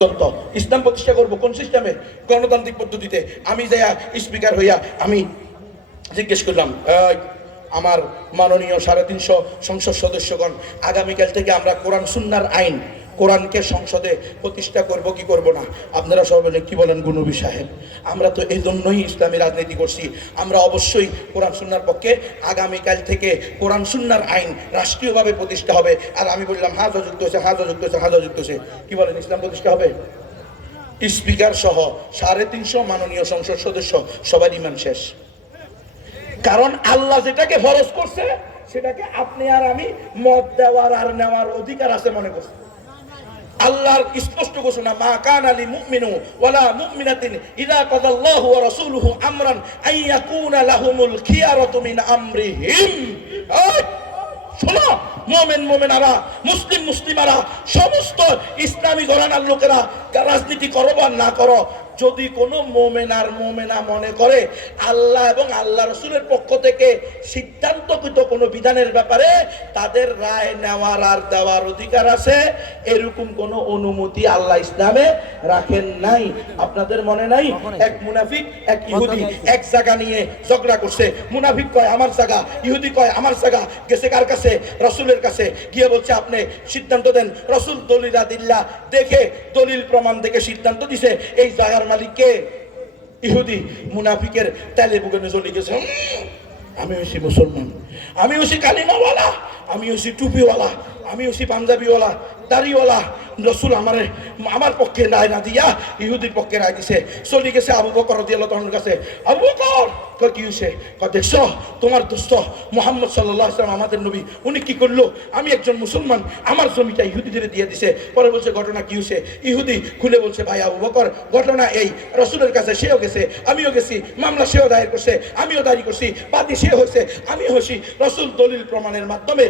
ইসলাম প্রতিষ্ঠা করবো কোন সিস্টেমে? গণতান্ত্রিক পদ্ধতিতে। আমি যাইয়া স্পিকার হইয়া আমি জিজ্ঞেস করলাম, আমার মাননীয় 350 সংসদ সদস্যগণ, আগামীকাল থেকে আমরা কোরআন সুন্নাহর আইন, কোরআনকে সংসদে প্রতিষ্ঠা করব কি করব না? আপনারা সবাই বলেন, কি বলেন গুনবী সাহেব? আমরা তো এই জন্যই ইসলামী রাজনীতি করছি। আমরা অবশ্যই কোরআন সুন্নাহর পক্ষে। আগামীকাল থেকে কোরআন সুন্নাহর আইন রাষ্ট্রীয়ভাবে প্রতিষ্ঠা হবে। আর আমি বললাম, হ্যাঁ যুক্ত হয়েছে, হ্যাঁ যুক্ত হয়েছে, হ্যাঁ যুক্ত হয়েছে। কি বলেন, ইসলাম প্রতিষ্ঠা হবে? স্পিকার সহ 350 মাননীয় সংসদ সদস্য সবার ইমান শেষ। কারণ আল্লাহ যেটাকে ফরজ করছে সেটাকে আপনি আর আমি মত দেওয়ার আর নেওয়ার অধিকার আছে মনে করছি। আল্লাহর স্পষ্ট ঘোষণা, মা কানা লিল মুমিনু ওয়ালা মুমিনাতিন ইযা কাদাল্লাহু ওয়া রাসূলুহু আমরান আইয়াকুনা লাহুমুল খিয়ারাতু মিন আমরিহিম। শোনো মুমিন মুমিনারা, মুসলিম মুসলিমারা, সমস্ত ইসলামী ঘরানার লোকেরা, রাজনীতি করো বা না করো, যদি কোনো মোমেন আর মোমেনা মনে করে আল্লাহ এবং আল্লাহ রসুলের পক্ষ থেকে সিদ্ধান্তকৃত কোনো বিধানের ব্যাপারে তাদের রায় নেওয়ার আর দেওয়ার অধিকার আছে, এরকম কোনো অনুমতি আল্লাহ ইসলামে রাখেন নাই। আপনাদের মনে নাই, এক মুনাফিক এক ইহুদি এক জায়গা নিয়ে ঝগড়া করছে। মুনাফিক কয় আমার জায়গা, ইহুদি কয় আমার জায়গা। গেছে কার কাছে? রসুলের কাছে। গিয়ে বলছে, আপনি সিদ্ধান্ত দেন। রসুল দলিলা দিল্লা দেখে, দলিল প্রমাণ দেখে সিদ্ধান্ত দিছে এই জায়গার মালিককে। ইহুদি মুনাফিকের তেলে বুকে চলে গেছে, আমি হচ্ছি মুসলমান, আমি হচ্ছি কালিমাওয়ালা, আমি হচ্ছি টুপিওয়ালা, আমি হচ্ছি পাঞ্জাবিওয়ালা, দাড়িওয়ালা। রসুল আমার পক্ষে রায় না দিয়া ইহুদির পক্ষে রায় দিছে। চলে গেছে আবু বকর রাদিয়াল্লাহু তাআলার কাছে। আবু বকর কি হয়েছে? দেখছো তোমার দোস্ত মুহাম্মদ সাল্লাল্লাহু আলাইহি ওয়াসাল্লাম আমাদের নবী, উনি কি করলো? আমি একজন মুসলমান, আমার জমিটা ইহুদিদের দিয়ে দিছে। পরে বলছে, ঘটনা কি হয়েছে? ইহুদি খুলে বলছে, ভাই আবু বকর, ঘটনা এই, রসুলের কাছে সেও গেছে, আমিও গেছি, মামলা সেও দায়ের করছে, আমিও দাঁড়ি করছি, বাদী সে হয়েছে, আমি হয়েছি। রসুল দলিল প্রমাণের মাধ্যমে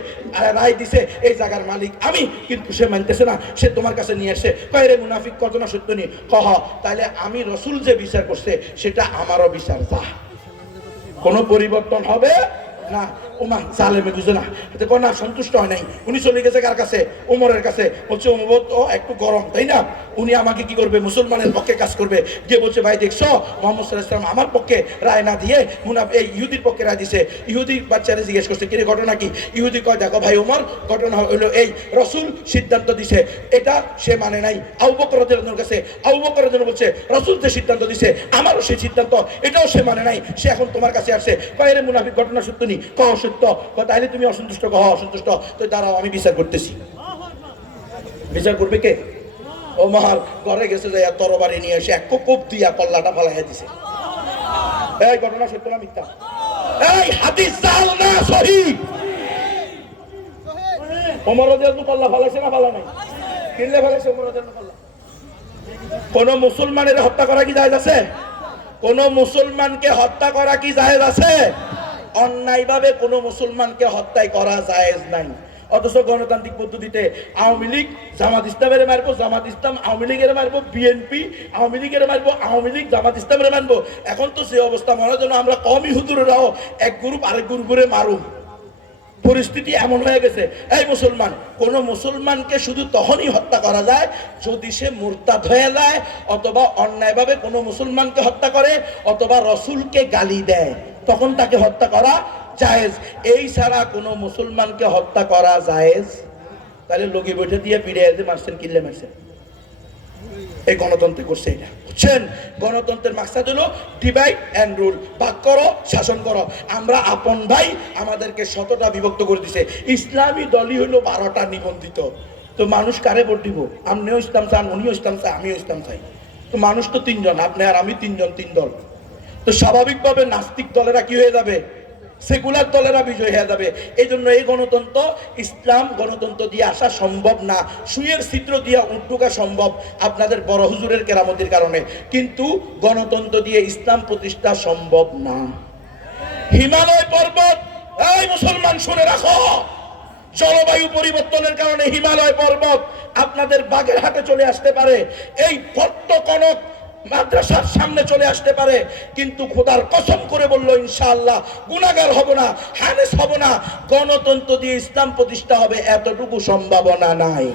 রায় দিছে এই জায়গার মালিক আমি, কিন্তু সে মানতেছে না, সে তোমার কাছে নিয়ে আসছে। কয় রে মুনাফিক, ঘটনা সত্য নি? কহ, তাহলে আমি রসুল যে বিচার করছে সেটা আমারও বিচার। যা, কোনো পরিবর্তন হবে না। ওমা জালেমে বুঝে না, না সন্তুষ্ট হয় নাই। উনি চলে গেছে কার কাছে? ওমরের কাছে। বলছে, ওমর তো একটু গরম, তাই না? উনি আমাকে কি করবে? মুসলমানের পক্ষে কাজ করবে। গিয়ে বলছে, ভাই দেখছো মুহাম্মদ সাল্লাল্লাহু আলাইহি ওয়াসাল্লাম আমার পক্ষে রায় না দিয়ে এই ইহুদির পক্ষে রায় দিছে। ইহুদি বাচ্চারা জিজ্ঞেস করছে, কি রে ঘটনা কি? ইহুদি কয়, দেখো ভাই ওমর, ঘটনা হলো এই, রসুল সিদ্ধান্ত দিছে, এটা সে মানে নাই। আবু বকর রাদিয়াল্লাহু কাছে, আবু বকর রাদিয়াল্লাহু বলছে, রসুল যে সিদ্ধান্ত দিছে আমারও সেই সিদ্ধান্ত, এটাও সে মানে নাই, সে এখন তোমার কাছে আসছে। কয় রে মুনাফিক, ঘটনা সত্য নি? কহ সত্য। তাহলে তুমি অসন্তুষ্ট, কহ অসন্তুষ্ট। তো দাঁড়াও, আমি বিচার করতেছি। বিচার করবে কে? ওমর ঘরে গেছে, যাই তরবারি নিয়ে এসে এক কোপ দিয়া কল্লাটা ফালাইয়া দিছে। এই ঘটনা সত্য না মিথ্যা? এই হাদিস জাল না সহিহ? ওমর রাদিয়াল্লাহু কল্লা ফালাইছে না ফালা নাই? কিনলে ফালাইছে ওমর রাদিয়াল্লাহু কল্লা। কোন মুসলমানের হত্যা করা কি জায়েজ আছে? কোন মুসলমানকে হত্যা করা কি জায়েজ আছে? অন্যায়ভাবে কোনো মুসলমানকে হত্যা করা জায়েজ নাই। অথচ গণতান্ত্রিক পদ্ধতিতে আওয়ামী লীগ জামাত ইসলামের মারবো, জামাত ইসলাম আওয়ামী লীগের মারবো, বিএনপি আওয়ামী লীগের মারবো, আওয়ামী লীগ জামাত ইসলামের মারবো। এখন তো সে অবস্থা, মনে হয় যেন আমরা কওমি হুজুরেরাও এক গ্রুপ আরেক গ্রুপে মারুম। পরিস্থিতি এমন হয়ে গেছে। এই মুসলমান, কোন মুসলমানকে শুধু তখনই হত্যা করা যায় যদি সে মুরতাদ হয়ে যায়, অথবা অন্যায়ভাবে কোনো মুসলমানকে হত্যা করে, অথবা রসুলকে গালি দেয়, তখন তাকে হত্যা করা জায়েজ। এই ছাড়া কোনো মুসলমানকে হত্যা করা জায়েজ। তাহলে লোকে বৈঠে দিয়ে পিড়ে মারছেন, কিনলে মারছেন। এই গণতন্ত্র করছে এটা, বুঝছেন? গণতন্ত্রের মাকসাদ হলো ডিভাইড অ্যান্ড রুল, ভাগ করো, শাসন করো। আমরা আপন ভাই, আমাদেরকে 100টা বিভক্ত করে দিছে। ইসলামী দলই হলো 12টা নিবন্ধিত। তো মানুষ কারে ভোট দিব? আপনিও ইসলাম চান, উনিও ইসলাম চান, আমিও ইসলাম চাই। তো মানুষ তো 3 জন, আপনি আর আমি 3 জন, 3 দল। তো স্বাভাবিকভাবে নাস্তিক দলেরা কি হয়ে যাবে? সেকুলার দলেরা বিজয় হয়ে যাবে। এই জন্য এই গণতন্ত্র, ইসলাম গণতন্ত্র দিয়ে আসা সম্ভব না। সুয়ের ছিদ্র দিয়ে উঠুকা সম্ভব আপনাদের বড় হুজুরের কেরামতির কারণে, কিন্তু গণতন্ত্র দিয়ে ইসলাম প্রতিষ্ঠা সম্ভব না। হিমালয় পর্বত, এই মুসলমান শুনে রাখো, জলবায়ু পরিবর্তনের কারণে হিমালয় পর্বত আপনাদের বাগেরহাটে চলে আসতে পারে, এই ভট্টকনক মাদ্রাসার সামনে চলে আসতে পারে, কিন্তু খোদার কসম করে বললো ইনশাআল্লাহ গুনাহগার হব না, হানেস হব না। গণতন্ত্র দিয়ে ইসলাম প্রতিষ্ঠা হবে এতটুকু সম্ভাবনা নাই।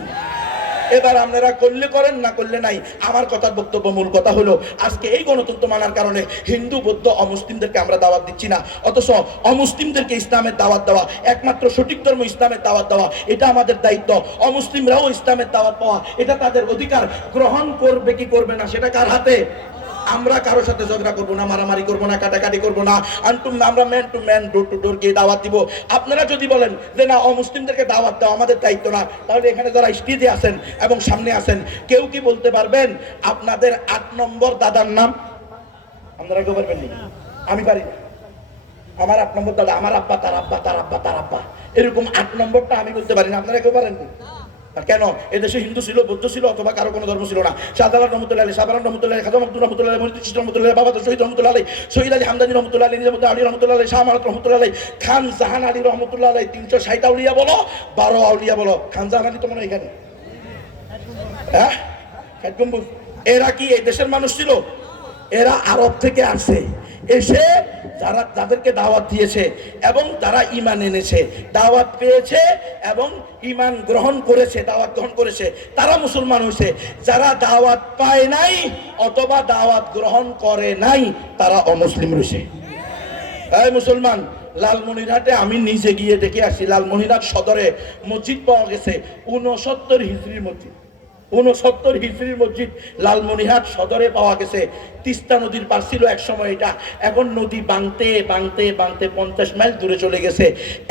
এবার আপনারা করলে করেন, না করলে নাই। আমার কথার বক্তব্য, মূল কথা হলো আজকে এই গণতন্ত্র মানার কারণে হিন্দু বৌদ্ধ অমুসলিমদেরকে আমরা দাওয়াত দিচ্ছি না, অথচ অমুসলিমদেরকে ইসলামের দাওয়াত দেওয়া, একমাত্র সঠিক ধর্ম ইসলামের দাওয়াত দেওয়া, এটা আমাদের দায়িত্ব। অমুসলিমরাও ইসলামের দাওয়াত পাওয়া, এটা তাদের অধিকার। গ্রহণ করবে কি করবে না সেটা কার হাতে? আমরা কারো সাথে ঝগড়া করবো না, মারামারি করবো না, কাটাকাটি করবো না। আমরা man to man, door to door গিয়ে দাওয়াত দিব। আপনারা যদি বলেন যে না অমুসলিমদেরকে দাওয়াত দেওয়া আমাদের দায়িত্ব না, তাহলে এখানে যারা স্টেজে আছেন এবং সামনে আছেন কেউ কি বলতে পারবেন আপনাদের 8 নম্বর দাদার নাম? আপনারা কেউ পারবেন না? আমি পারি না। আমার 8 নম্বর দাদা, আমার আব্বা, তার আব্বা, তার আব্বা, তার আব্বা, এরকম 8 নম্বরটা আমি বলতে পারি না। আপনারা কেউ পারেন না? কেন? এদেশে হিন্দু ছিল, বৌদ্ধ ছিল, অথবা কারো কোনো ধর্ম ছিল না। শাহজালাল রহমতুল্লাহ আলাইহি, সাবারান রহমতুল্লাহ আলাইহি, খাজা মাহমুদ রহমতুল্লাহ আলাইহি, মনির চিশতি রহমতুল্লাহ আলাইহি, বাবা শহীদ রহমতুল্লাহ আলাইহি, শহীদ আলী হামদানি রহমতুল্লাহ আলাইহি, নিজামুদ্দিন আলী রহমতুল্লাহ আলাইহি, শাহ আমানত রহমতুল্লাহ আলাইহি, খান জাহান আলী রহমতুল্লাহ আলাইহি, 360 আউলিয়া বলো, 12 আউলিয়া বলো। খান জাহান আলী তো মনে হয় এখানে, হ্যাঁ, ষাট গম্বুজ। এরা কি এই দেশের মানুষ ছিল? এরা আরব থেকে আসে, এসে যারা যাদেরকে দাওয়াত দিয়েছে এবং যারা ঈমান এনেছে, দাওয়াত পেয়েছে এবং ঈমান গ্রহণ করেছে, দাওয়াত গ্রহণ করেছে, তারা মুসলমান হয়েছে। যারা দাওয়াত পায় নাই অথবা দাওয়াত গ্রহণ করে নাই তারা অমুসলিম রয়েছে। এই মুসলমান, লালমনিরহাটে আমি নিজে গিয়ে দেখে আসি, লালমনিরহাট সদরে মসজিদ পাওয়া গেছে 69 হিজরির মসজিদ। 69 হিজরির মসজিদ লালমনিরহাট সদরে পাওয়া গেছে। তিস্তা নদীর পার ছিল এক সময় এটা, এখন নদী বাংতে বাংতে বাংতে 50 মাইল দূরে চলে গেছে।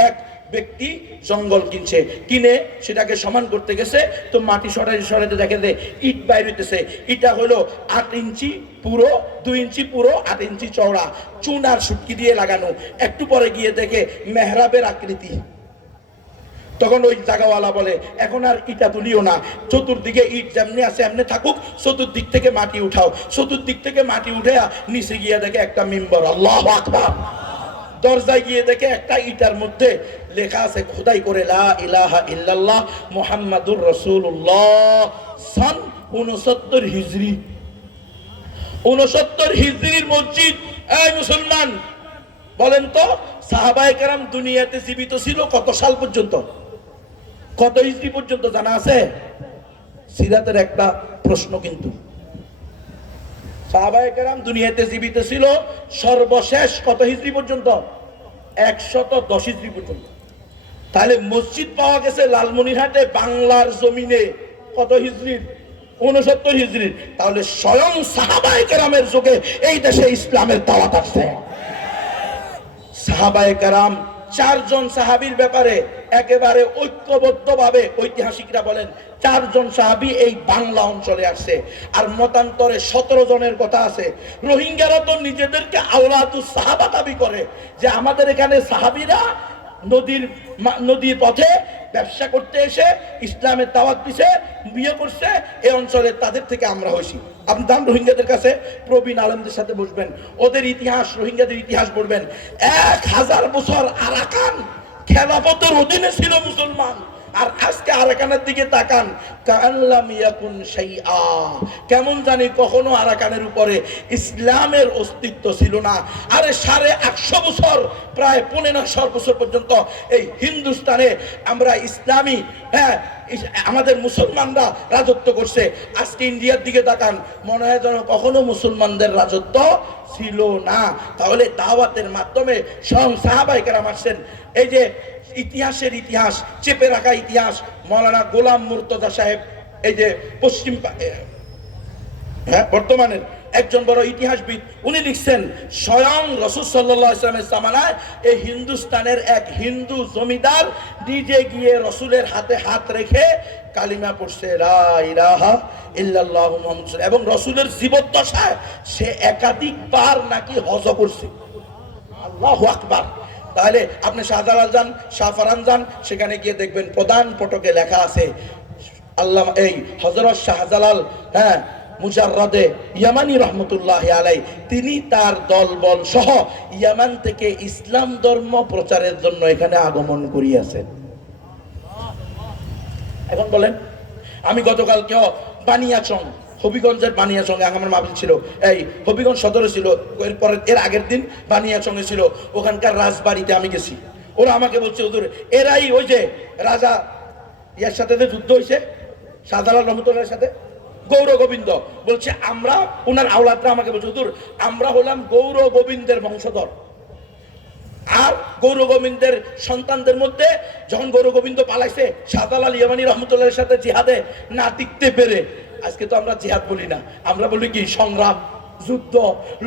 এক ব্যক্তি জঙ্গল কিনছে, কিনে সেটাকে সমান করতে গেছে, তো মাটি সরাইতে সরাইতে দেখে যে ইট বাইর হইতেছে। ইটা হলো 8 ইঞ্চি পুরো, 2 ইঞ্চি পুরো, 8 ইঞ্চি চওড়া, চুন আর সুটকি দিয়ে লাগানো। একটু পরে গিয়ে দেখে মেহরাবের আকৃতি। তখন ওই জায়গাওয়ালা বলে এখন আর ইটা তুলিও না, চতুর্দিকে ইট যেমনি আছে এমনি থাকুক, চতুর্দিক থেকে মাটি উঠাও। চতুর্দিক থেকে মাটি উঠে নিচে গিয়ে দেখে একটা মিম্বর, আল্লাহু আকবার। দরজায় গিয়ে দেখে একটা ইটার মধ্যে লেখা আছে খোদাই করে, লা ইলাহা ইল্লাল্লাহ মুহাম্মাদুর রাসূলুল্লাহ, সন 69 হিজরি। 69 হিজরির মসজিদ। এই মুসলমান, বলেন তো সাহাবায়ে কেরাম দুনিয়াতে জীবিত ছিল কত সাল পর্যন্ত? কত হিজরি পর্যন্ত জানা আছে? সিরাতের একটা প্রশ্ন কিন্তু। সাহাবায়ে কেরাম দুনিয়াতে জীবিত ছিল সর্বশেষ কত হিজরি পর্যন্ত? 110 হিজরি পর্যন্ত। তাহলে মসজিদ পাওয়া গেছে লালমনিরহাটে বাংলার জমিনে কত হিজরির? 69 হিজরির। তাহলে স্বয়ং সাহাবায়ে কেরামের যুগে এই দেশে ইসলামের দাওয়াত আসছে। সাহাবায়ে কেরাম 4 জন সাহাবীর ব্যাপারে একেবারে ঐক্যবদ্ধভাবে ঐতিহাসিকরা বলেন 4 জন সাহাবী এই বাংলা অঞ্চলে আসছে। আর মতান্তরে 17 জনের কথা আছে। রোহিঙ্গারা তো নিজেদেরকে আওলাদুস সাহাবা দাবি করে যে আমাদের এখানে সাহাবীরা নদীর পথে ব্যবসা করতে এসে ইসলামের দাওয়াত দিছে, বিয়ে করছে এই অঞ্চলে, তাদের থেকে আমরা হইছি। আপনি যান রোহিঙ্গাদের কাছে, প্রবীণ আলেমদের সাথে বসবেন, ওদের ইতিহাস, রোহিঙ্গাদের ইতিহাস পড়বেন। 1000 বছর আরাকান খেলাফতের অধীনে ছিল মুসলমান। আর আজকে আরাকানের দিকে তাকান, কাআল্লাম ইয়াকুন শাইআ, কেমন জানি কখনো আরাকানের উপরে ইসলামের অস্তিত্ব ছিল না। আরে 850 বছর, প্রায় 1500 বছর পর্যন্ত এই হিন্দুস্তানে আমরা ইসলামী, হ্যাঁ, আমাদের মুসলমানরা রাজত্ব করছে। আজকে ইন্ডিয়ার দিকে তাকান, মনে হয় যেন কখনো মুসলমানদের রাজত্ব ছিল না। তাহলে দাওয়াতের মাধ্যমে স্বয়ং সাহাবায়ে কেরাম আসছেন। এই যে ইতিহাসের ইতিহাস, চেপে রাখা ইতিহাস, মৌলানা গোলাম মুর্তজা সাহেব, এই যে পশ্চিম বর্তমানের একজন বড় ইতিহাসবিদ, উনি লিখছেন স্বয়ং রাসূল সাল্লাল্লাহু আলাইহি ওয়াসাল্লামের জামানায় এই হিন্দুস্তানের এক হিন্দু জমিদার নিজে গিয়ে রাসূলের হাতে হাত রেখে কালিমা পড়ছে, লা ইলাহা ইল্লাল্লাহু মুহাম্মাদুর রাসূলুল্লাহ, এবং রাসূলের জীবদ্দশায় সে একাধিকবার নাকি হজ করছে। আল্লাহু আকবার। তাহলে আপনি শাহজালাল যান, শাহফারান যান, সেখানে গিয়ে দেখবেন প্রধান ফটকে লেখা আছে আল্লাহ এই হযরত শাহজালাল, হ্যাঁ, মুজাররাদে ইয়ামানি রহমতুল্লাহ আলাই, তিনি তার দলবল সহ ইয়ামান থেকে ইসলাম ধর্ম প্রচারের জন্য এখানে আগমন করিয়াছেন। এখন বলেন, আমি গতকালকেও বানিয়াচং, হবিগঞ্জের বানিয়াচংয়ে আমার মাহফিল ছিল, এই হবিগঞ্জ সদরে ছিল, এর আগের দিন বানিয়াচংয়ে ছিল, ওখানকার রাজবাড়িতে আমি গেছি। ওরা আমাকে বলছে হুজুর এরাই ওই যে রাজা ইয়ার সাথে যে যুদ্ধ হয়েছে, শাহজালাল রহমতুল্লাহর সাথে গৌর গোবিন্দ বলছে আমরা, ওনার আওলাদরা আমাকে বলছে হুজুর আমরা হলাম গৌর গোবিন্দের বংশধর। আর গৌর গোবিন্দের সন্তানদের মধ্যে যখন গৌর গোবিন্দ পালাইছে শাহজালাল ইয়ামানি রহমতুল্লাহর সাথে জিহাদে না টিকতে পেরে, আজকে তো আমরা জিহাদ বলি না, আমরা বলি কি সংগ্রাম, যুদ্ধ,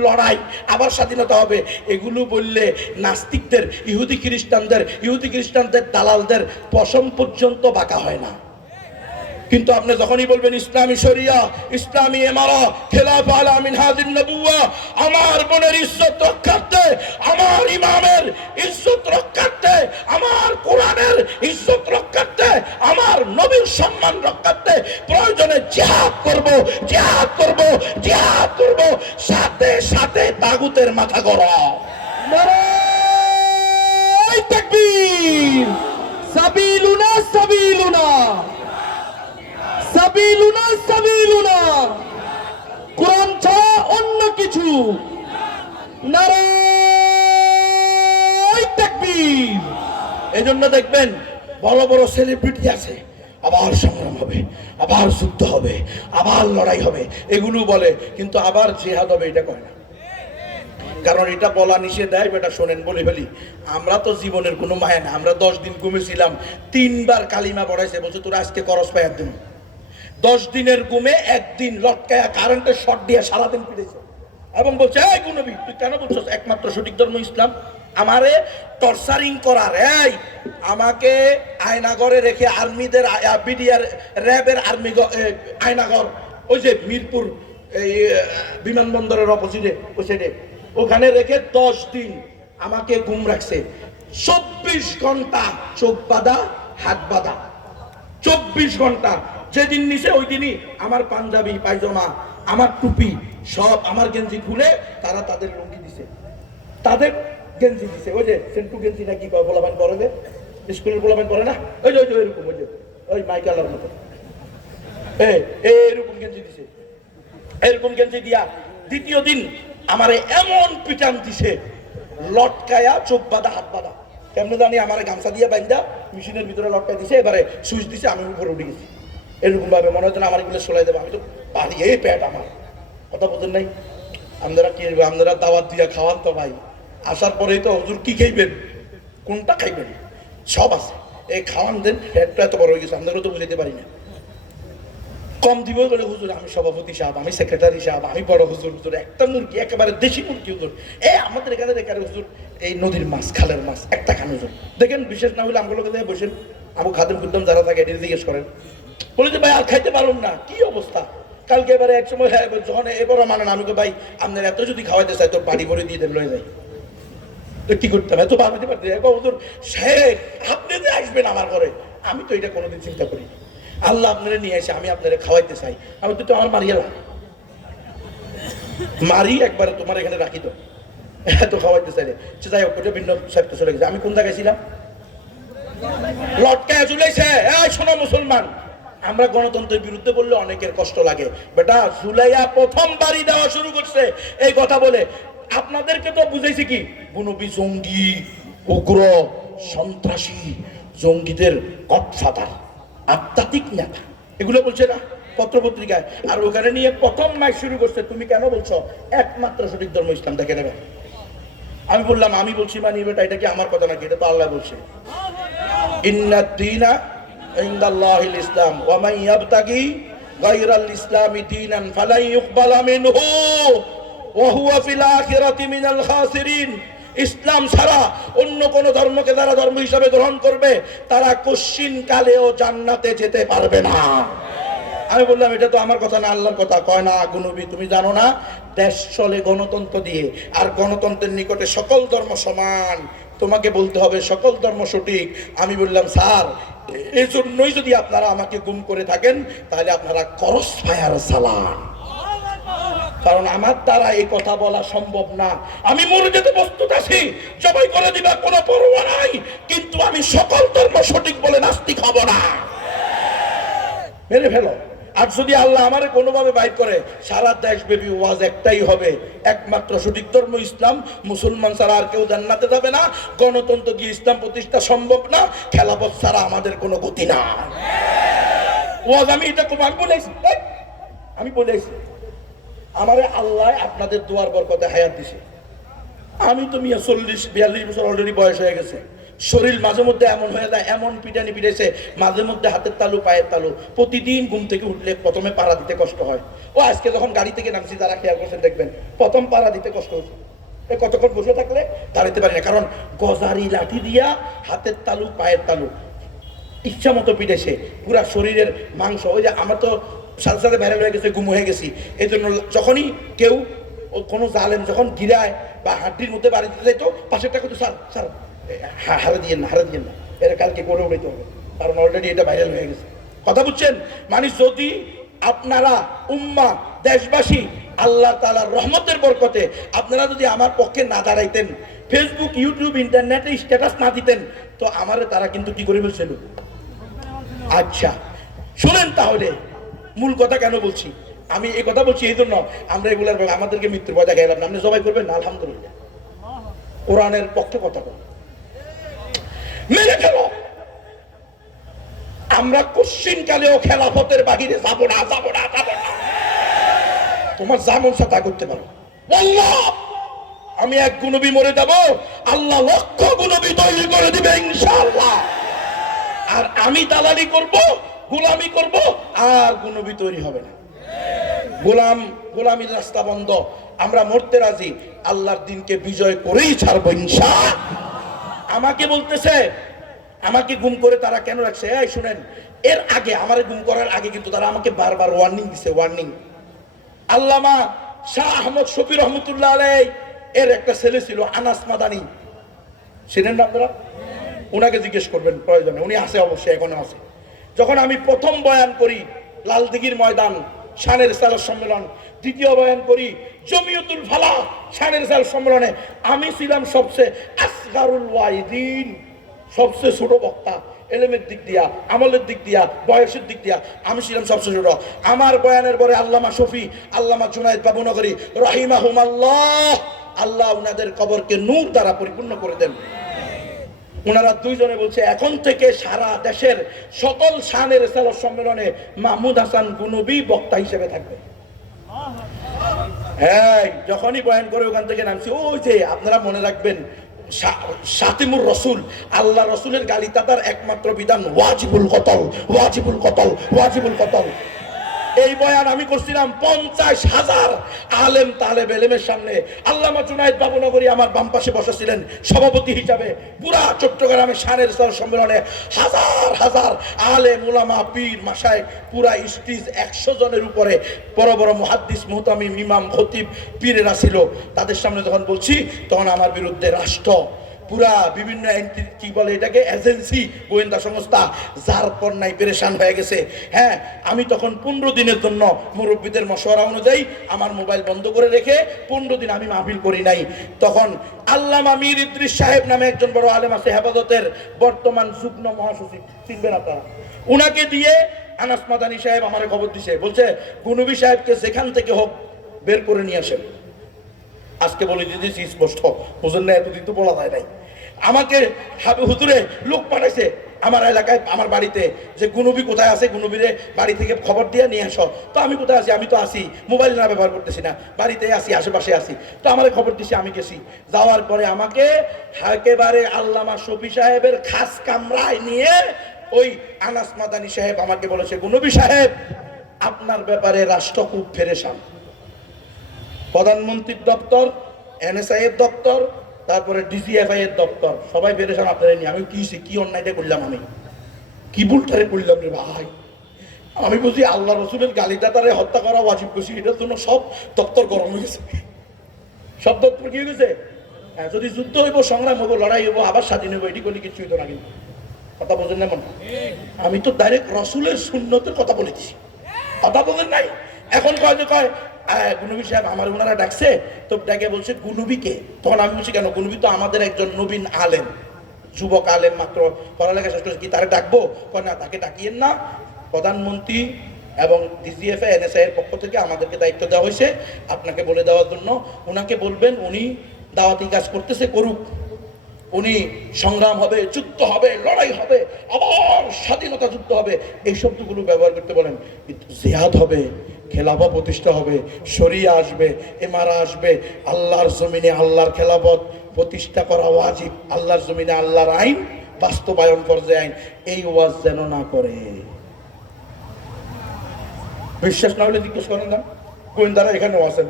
লড়াই, আবার স্বাধীনতা হবে, এগুলো বললে নাস্তিকদের, ইহুদি খ্রিস্টানদের দালালদের পশম পর্যন্ত বাঁকা হয় না। কিন্তু আপনি যখনই বলবেন ইসলামী শরিয়া, ইসলামী ইমারা, খেলাফা আলা মিনহাজিন নবুওয়া, আমার বোনের ইজ্জত রক্ষার্থে, আমার ইমামের ইজ্জত রক্ষার্থে, আমার কোরআনের ইজ্জত রক্ষার্থে, আমার নবীর সম্মান রক্ষার্থে প্রয়োজনে জিহাদ করব, জিহাদ করব, জিহাদ করব, সাথে সাথে তাগুতের মাথা গরম। নারায়ে তাকবীর, সাবিলুনা সাবিলুনা সাবিলুনা সাবিলুনা, কোরআন ছাড়া অন্য কিছু। নারায়ে তাকবীর। এজন্য দেখবেন বড় বড় সেলিব্রিটি আছে, আবার সংগ্রাম হবে, আবার যুদ্ধ হবে, আবার লড়াই হবে, এগুলো বলে, কিন্তু আবার জিহাদ হবে এটা কয় না। কারণ এটা বলা নিষেধ, দেয় বেটা শোনেন বলে ফেলি, আমরা তো জীবনের কোনো মায়া না। আমরা 10 দিন ঘুমেছিলাম, 3 বার কালিমা পড়াইছে, বলছে তোরা আজকে করস পাই একদিন। 10 দিনের ঘুমে একদিন লটকায়া কারেন্টের শর্ট দিয়ে সারাদিন ফিরেছে এবং বলছে এই গুণবী তুই কেন বলছো একমাত্র সঠিক ধর্ম ইসলাম? আমারে টর্চারিং করার, এই আমাকে আয়নাগরে রেখে আর্মিদের বিডিআর র্যাবের আর্মি আয়নাগর, ওই যে মিরপুর এই বিমানবন্দরের অপোজিটে ওই সাইডে, ওখানে রেখে 10 দিন আমাকে ঘুম রাখছে। 24 ঘন্টা চোখ বাঁধা, হাত বাঁধা, 24 ঘন্টা। যেদিন নিছে ওই দিনই আমার পাঞ্জাবি, পায়জামা, আমার টুপি সব, আমার গেঞ্জি খুলে তারা তাদের লুঙ্গি দিছে, তাদের গেঞ্জি দিছে। ওই যে সেন্টু গেঞ্জি না কি পোলাপান করে দে, স্কুলের পোলাপান করে না, ওই যে এরকম, ওই যে ওই মাইকেলের মতো এরকম গেঞ্জি দিছে। এরকম গেঞ্জি দিয়া দ্বিতীয় দিন আমারে এমন পিটান দিছে, লটকায়া চোখ বাঁধা, হাত বাঁধা, কেমনে জানি আমার গামছা দিয়ে বাইন্দা মেশিনের ভিতরে লটকাই দিছে, এবারে সুইচ দিছে, আমি উপরে উঠে গেছি। এরকম ভাবে মনে হতো না আমার এগুলো সোলাই দেবে, আমি তো পারি, এই প্যাট আমার কথা বলতেন নাই। আপনারা কি আপনারা দাওয়াত দিয়া খাওয়ান তো ভাই, আসার পরেই তো হুজুর কি খাইবেন, কোনটা খাইবেন সব আছে, এই খাওয়ান দেন, পেটটা এত বড় হয়ে গেছে আপনাদেরও তো বুঝাইতে পারি না। কম দিব বলে হুজুর আমি সভাপতি সাহেব, আমি সেক্রেটারি সাহেব, আমি বড় হুজুর, হুজুর একটা মুরগি একেবারে দেশি মুরগি হুজুর, আমাদের এখানে এখানে হুজুর এই নদীর মাছ, খালের মাছ একটা খান হুজুর, দেখেন বিশেষ না হলে আমগুলোকে দেখে বসেন, আমু খাদেম খুদ্দাম যারা থাকে এটা জিজ্ঞেস করেন, বলে যে ভাই আর খাইতে পারুন না, কি অবস্থা। কালকে এবারে এক সময় যখন এবারও মানেন, আমি ভাই আপনার এত যদি খাওয়াইতে চাই তোর বাড়ি ভরে দিয়ে দেন, লয়ে যাই, তো কি করতাম, এত বাড়াতে পারতে হুজুর সাহেব আপনি যে আসবেন আমার ঘরে, আমি তো এটা কোনোদিন চিন্তা করি, আল্লাহ আপনারা নিয়ে এসে আমি আপনারা খাওয়াইতে চাই, আমি তো আমার মারিয়ালাম মারি একবারে তোমার এখানে রাখি, তো এত খাওয়াইতে চাইলে যাই হোক, ওটা ভিন্ন সাহিত্য চলে গেছে। আমি কোন জায়গায় ছিলাম, লটকায় চলেছে। এই শোনো মুসলমান, আমরা গণতন্ত্রের বিরুদ্ধে বললে অনেকের কষ্ট লাগে, বেটা জুলাইয়া প্রথম বাড়ি দেওয়া শুরু করছে এই কথা বলে। আপনাদেরকে তো বুঝাইছে কি বুনবি জঙ্গি, উগ্র, সন্ত্রাসী, জঙ্গিদের গডফাদার, আধ্যাত্মিক নেতা, এগুলো বলছে না পত্রপত্রিকায়। আর ওখানে নিয়ে প্রথম মাস শুরু করছে, তুমি কেন বলছো একমাত্র সঠিক ধর্ম ইসলাম? দেখে নেবে। আমি বললাম আমি বলছি মানে বেটা এটা কি আমার কথা নাকি, এটা তো আল্লাহ বলছে, ইন্নাদ দীনা ইনদাল্লাহিল ইসলাম ওয়া মান ইয়াবতাগি গায়রাল ইসলামি দীনান ফালাই ইউকবালা মিনহু ওয়া হুয়া ফিল আখিরাতি মিনাল খাসিরিন। ইসলাম ছাড়া অন্য কোন ধর্মকে যারা ধর্ম হিসাবে গ্রহণ করবে তারা কশ্চিন কালেও জান্নাতে যেতে পারবে না। আমি বললাম এটা তো আমার কথা না, আল্লাহর কথা। কয় না গুনবী তুমি জানো না দেশ চলে গণতন্ত্র দিয়ে, আর গণতন্ত্রের নিকটে সকল ধর্ম সমান, তোমাকে বলতে হবে সকল ধর্ম সঠিক। আমি বললাম স্যার এই জন্যই যদি আপনারা আমাকে গুম করে থাকেন তাহলে আপনারা ক্রস ফায়ার চালান, কারণ আমার দ্বারা এই কথা বলা সম্ভব না। আমি মরে যেতে প্রস্তুত আছি, জবাই করে দিবা কোনো পরোয়া নাই, কিন্তু আমি সকল ধর্ম সঠিক বলে নাস্তিক হব না। মেরে ফেলো। আর যদি আল্লাহ আমারে কোনোভাবে বাইর করে, সারা দেশব্যাপী ওয়াজ একটাই হবে, একমাত্র সঠিক ধর্ম ইসলাম, মুসলমান ছাড়া আর কেউ জান্নাতে যাবে না, গণতন্ত্র দিয়ে ইসলাম প্রতিষ্ঠা সম্ভব না, খেলাফত ছাড়া আমাদের কোনো গতি না। ওয়াজ আমি এটা করবো, আমি বলেছি, আমি বলেছি আমারে আল্লাহ আপনাদের দোয়ার বরকতে হায়াত দিছে। আমি তো মিয়া 40-42 বছর অলরেডি বয়স হয়ে গেছে। শরীর মাঝে মধ্যে এমন হয়ে যায়, এমন পিটানি পিটাইছে, মাঝে মধ্যে হাতের তালু পায়ের তালু, প্রতিদিন ঘুম থেকে উঠলে প্রথমে পাড়া দিতে কষ্ট হয়। ও আজকে যখন গাড়ি থেকে নামছি, যারা খেয়াল করছেন দেখবেন, প্রথম পাড়া দিতে কষ্ট হচ্ছে। কতক্ষণ বসে থাকলে দাঁড়াতে পারি না, কারণ গজারি লাঠি দিয়া হাতের তালু পায়ের তালু ইচ্ছা মতো পিটেছে, পুরা শরীরের মাংস। ওই যে আমার তো সাথে সাথে ভাইরাল হয়ে গেছে, গুম হয়ে গেছি। এই জন্য যখনই কেউ কোনো জালেম যখন গিরায় বা হাড্ডির মধ্যে বাড়ি দিতে যাইতো, পাশেরটা কিন্তু স্যার স্যার হারে দিয়েন না, হারে দিয়েন না, এটা কালকে করে উঠাইতে হবে, কারণ অলরেডি এটা ভাইরাল হয়ে গেছে। কথা বুঝছেন? মানে যদি আপনারা উম্মা দেশবাসী আল্লাহ তাআলার রহমতের বরকতে আপনারা যদি আমার পক্ষে না দাঁড়াইতেন, ফেসবুক ইউটিউব ইন্টারনেটে স্ট্যাটাস না দিতেন, তো আমারে তারা কিন্তু কি করে ফেলছিল। আচ্ছা শুনেন, তাহলে মূল কথা কেন বলছি, আমি এই কথা বলছি এই জন্য, আমরা এগুলার আমাদেরকে মৃত্যুর ভয় দেখাইলাম না। আপনি জবাই করবেন না, আলহামদুলিল্লাহ, কোরআনের পক্ষে কথা বল, মেরে ফেলো। আমরা কোশ্চিন কালেও খেলাফতের বাহিরে যাবো না, যাবো না, যাবো না। তোমার যেমন সাথে করতে পারো। আল্লাহ, আমি এক গুণবী মরে যাব, আল্লাহ লক্ষ গুণবী তৈরি করে দিবে ইনশাআল্লাহ। আর আমি দালালি করব, গোলামি করব, আর গুণবী তৈরি হবে না। গোলামির রাস্তা বন্ধ। আমরা মরতে রাজি, আল্লাহর দিনকে বিজয় করেই ছাড়বো ইনশাআল্লাহ। আমাকে বলতেছে, আমাকে গুম করে তারা কেন রাখছে? এই শুনেন, এর আগে আমার গুম করার আগে কিন্তু তারা আমাকে বারবার ওয়ার্নিং দিছে, ওয়ার্নিং। আল্লামা শাহ আহমদ শফি রহমতুল্লাহ আলাইহি এর একটা ছেলে ছিল আনাস মাদানী, চিনেন না আপনারা? ওনাকে জিজ্ঞেস করবেন প্রয়োজনে, উনি আছে, অবশ্যই এখনো আছে। যখন আমি প্রথম বয়ান করি লালদিঘির ময়দান শানের সালাত সম্মেলন, দ্বিতীয় বয়ান করি জমিয়তুল ফালাহ শানের সালাত সম্মেলনে, আমি ছিলাম সবচেয়ে আসগারুল ওয়াইদিন, সবচেয়ে ছোট বক্তা। এলেমের দিক দিয়া, আমলের দিক দিয়া, বয়সের দিক দিয়া আমি ছিলাম সবচেয়ে ছোট। আমার বয়ানের পরে আল্লামা শফি, আল্লামা জুনায়েদ বাবুনগরী রাহিমাহুমাল্লাহ, আল্লাহ উনাদের কবরকে নূর দ্বারা পরিপূর্ণ করে দেন। ওনারা দুইজনে বলছে এখন থেকে সারা দেশের সকল শানের সালাত সম্মেলনে মাহমুদ হাসান গুনবী বক্তা হিসেবে থাকবে। হ্যাঁ, যখনই বয়ান করে ওখান থেকে নামছি, ওই যে আপনারা মনে রাখবেন শাতিমুর রসুল, আল্লাহ রসুলের গালি তাতার একমাত্র বিধান ওয়াজিবুল কতল, ওয়াজিবুল কতল, ওয়াজিবুল কতল। এই বয়ান আমি করছিলাম 50,000 আলেম তালেব এলেমের সামনে। আল্লামা জুনায়েদ বাবুনগরী আমার বাম পাশে বসেছিলেন সভাপতি হিসাবে। পুরা চট্টগ্রামে শানের সালাত সম্মেলনে হাজার হাজার আলেম উলামা পীর মাশায়েখ, পুরা স্টেজ 100 জনের উপরে, বড় বড় মুহাদ্দিস মুহতামিম ইমাম খতিব পীরেরা ছিল। তাদের সামনে যখন বলছি, তখন আমার বিরুদ্ধে রাষ্ট্র, পুরা বিভিন্ন কি বলে এটাকে, এজেন্সি, গোয়েন্দা সংস্থা যার পর নাই পেরেশান হয়ে গেছে। হ্যাঁ, আমি তখন 15 দিনের জন্য মুরব্বীদের মশওয়ারা অনুযায়ী আমার মোবাইল বন্ধ করে রেখে 15 দিন আমি মাহফিল করি নাই। তখন আল্লামা মীর ইদ্রিস সাহেব নামে একজন বড় আলেম আছে, হেফাজতের বর্তমান যুগ্ম মহাসচিব, চিনবেন আপনারা, উনাকে দিয়ে আনাস মাদানী সাহেব আমার খবর দিছে, বলছে গুনবী সাহেবকে যেখান থেকে হোক বের করে নিয়ে আসেন। আজকে বলে দিয়েছি স্পষ্ট, হুজুর না এতদিন তো বলা যায় নাই। আমাকে হুজুরে লোক পাঠাইছে আমার এলাকায়, আমার বাড়িতে, যে গুনবী কোথায় আছে, গুনবীরে বাড়ি থেকে খবর দিয়ে নিয়ে আসো। তো আমি কোথায় আছি? আমি তো আসি, মোবাইল না ব্যবহার করতেছি না, বাড়িতে আসি, আশেপাশে আসি। তো আমার খবর দিছি, আমি গেছি। যাওয়ার পরে আমাকে একেবারে আল্লামা শফি সাহেবের খাস কামরায় নিয়ে ওই আনাস মাদানী সাহেব আমাকে বলেছে, গুনবী সাহেব আপনার ব্যাপারে রাষ্ট্র খুব পেরেশান। প্রধানমন্ত্রীর দপ্তর, এনএসআই এর দপ্তর, তারপরে ডিজিএফআই এর দপ্তর, সবাই পেরেশান আপনারা নিয়ে। আমি কি অন্যায়টা করলাম, আমি কি ভুলটারে করলাম রে ভাই? আমি বুঝি আল্লাহ রসুলের গালিটা তারে হত্যা করা ওয়াজিব করছি, এটার জন্য সব দপ্তর গরম হয়ে গেছে, সব দপ্তর কি হয়ে গেছে। হ্যাঁ, যদি যুদ্ধ হইব, সংগ্রাম হইব, লড়াই হইব, আবার স্বাধীন হইব, এটি করলে কিছু হইতো না। কিন্তু কথা বোঝেন না মনে, আমি তো ডাইরেক্ট রসুলের সুন্নতের কথা বলেছি, কথা বোঝেন নাই। এখন কয় যে কয় গুনবী সাহেব আমার ওনারা ডাকছে, তো ডাকে বলছে গুনবীকে। তখন আমি বলছি কেন, গুনবী তো আমাদের একজন নবীন আলেম, যুবক আলেম, মাত্র পড়ালেখা শেষ করেছে, কি তারা ডাকবো? না, তাকে ডাকিয়েন না, প্রধানমন্ত্রী এবং ডিজিএফআই এনএসআই এর পক্ষ থেকে আমাদেরকে দায়িত্ব দেওয়া হয়েছে আপনাকে বলে দেওয়ার জন্য। ওনাকে বলবেন, উনি দাওয়াতি কাজ করতেছে, করুক। উনি সংগ্রাম হবে, যুদ্ধ হবে, লড়াই হবে, আবার স্বাধীনতা যুদ্ধ হবে, এই শব্দগুলো ব্যবহার করতে বলেন। জিহাদ হবে, খেলাফত প্রতিষ্ঠা হবে, শরিয়া আসবে, এমারা আসবে, আল্লাহর জমিনে আল্লাহর খেলাফত প্রতিষ্ঠা করা ওয়াজিব, আল্লাহর জমিনে আল্লাহর আইন বাস্তবায়ন পর্যায়ে আইন, এই ওয়াজ যেন না করে। বিশ্বাস না হলে জিজ্ঞেস করেন না, গোয়েন্দারা এখানেও আছেন।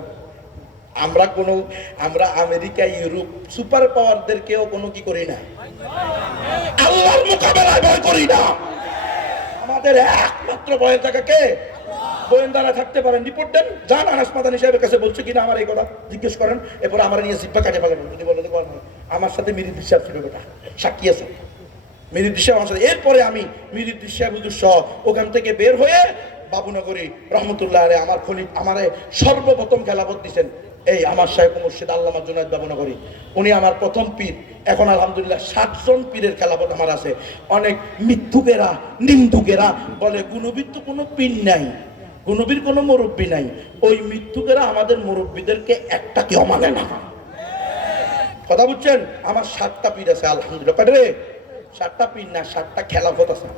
আমরা আমেরিকা, ইউরোপ সুপার পাওয়ারদেরকেও কোনো কি করি না, আল্লাহর মোকাবেলায় ভয় করি না। আমাদের একমাত্র ভয় থাকা কে? গোয়েন্দারা থাকতে পারেন, রিপোর্ট দেন, যান আনাস মাদানী সাহেবের কাছে বলছে কিনা আমার এই কথা জিজ্ঞেস করেন, এরপর আমার নিয়ে জিব্বা কাটে পাবেন। যদি বলে আমার সাথে মিরিদ সাহেব ছিল, বেটা সাক্ষী আছে, মিরিদ সাহেব আমার সাথে। এরপরে আমি মিরিদ সাহেব হুজুর সহ ওখান থেকে বের হয়ে বাবুনগরী রহমতুল্লাহ আলাইহি আমার খলিফ আমারে সর্বপ্রথম খেলাফত দিচ্ছেন এই আমার শাইখ মুর্শিদ আল্লামা জুনায়েদ বাবুনগরী। উনি আমার প্রথম পীর। এখন আলহামদুলিল্লাহ 60 জন পীরের খেলাফত আমার আছে। অনেক মিথ্যুকেরা, নিন্দুকেরা বলে গুণবীর তো কোনো পীর নাই, গুণবীর কোনো মুরব্বী নাই। ওই মিথ্যুকেরা আমাদের মুরব্বীদেরকে একটা কেউ মানে না। কথা বুঝছেন? আমার 7টা পীর আছে আলহামদুলিল্লাহ। কাটে 7টা পীর না, 7টা খেলাফত আছে।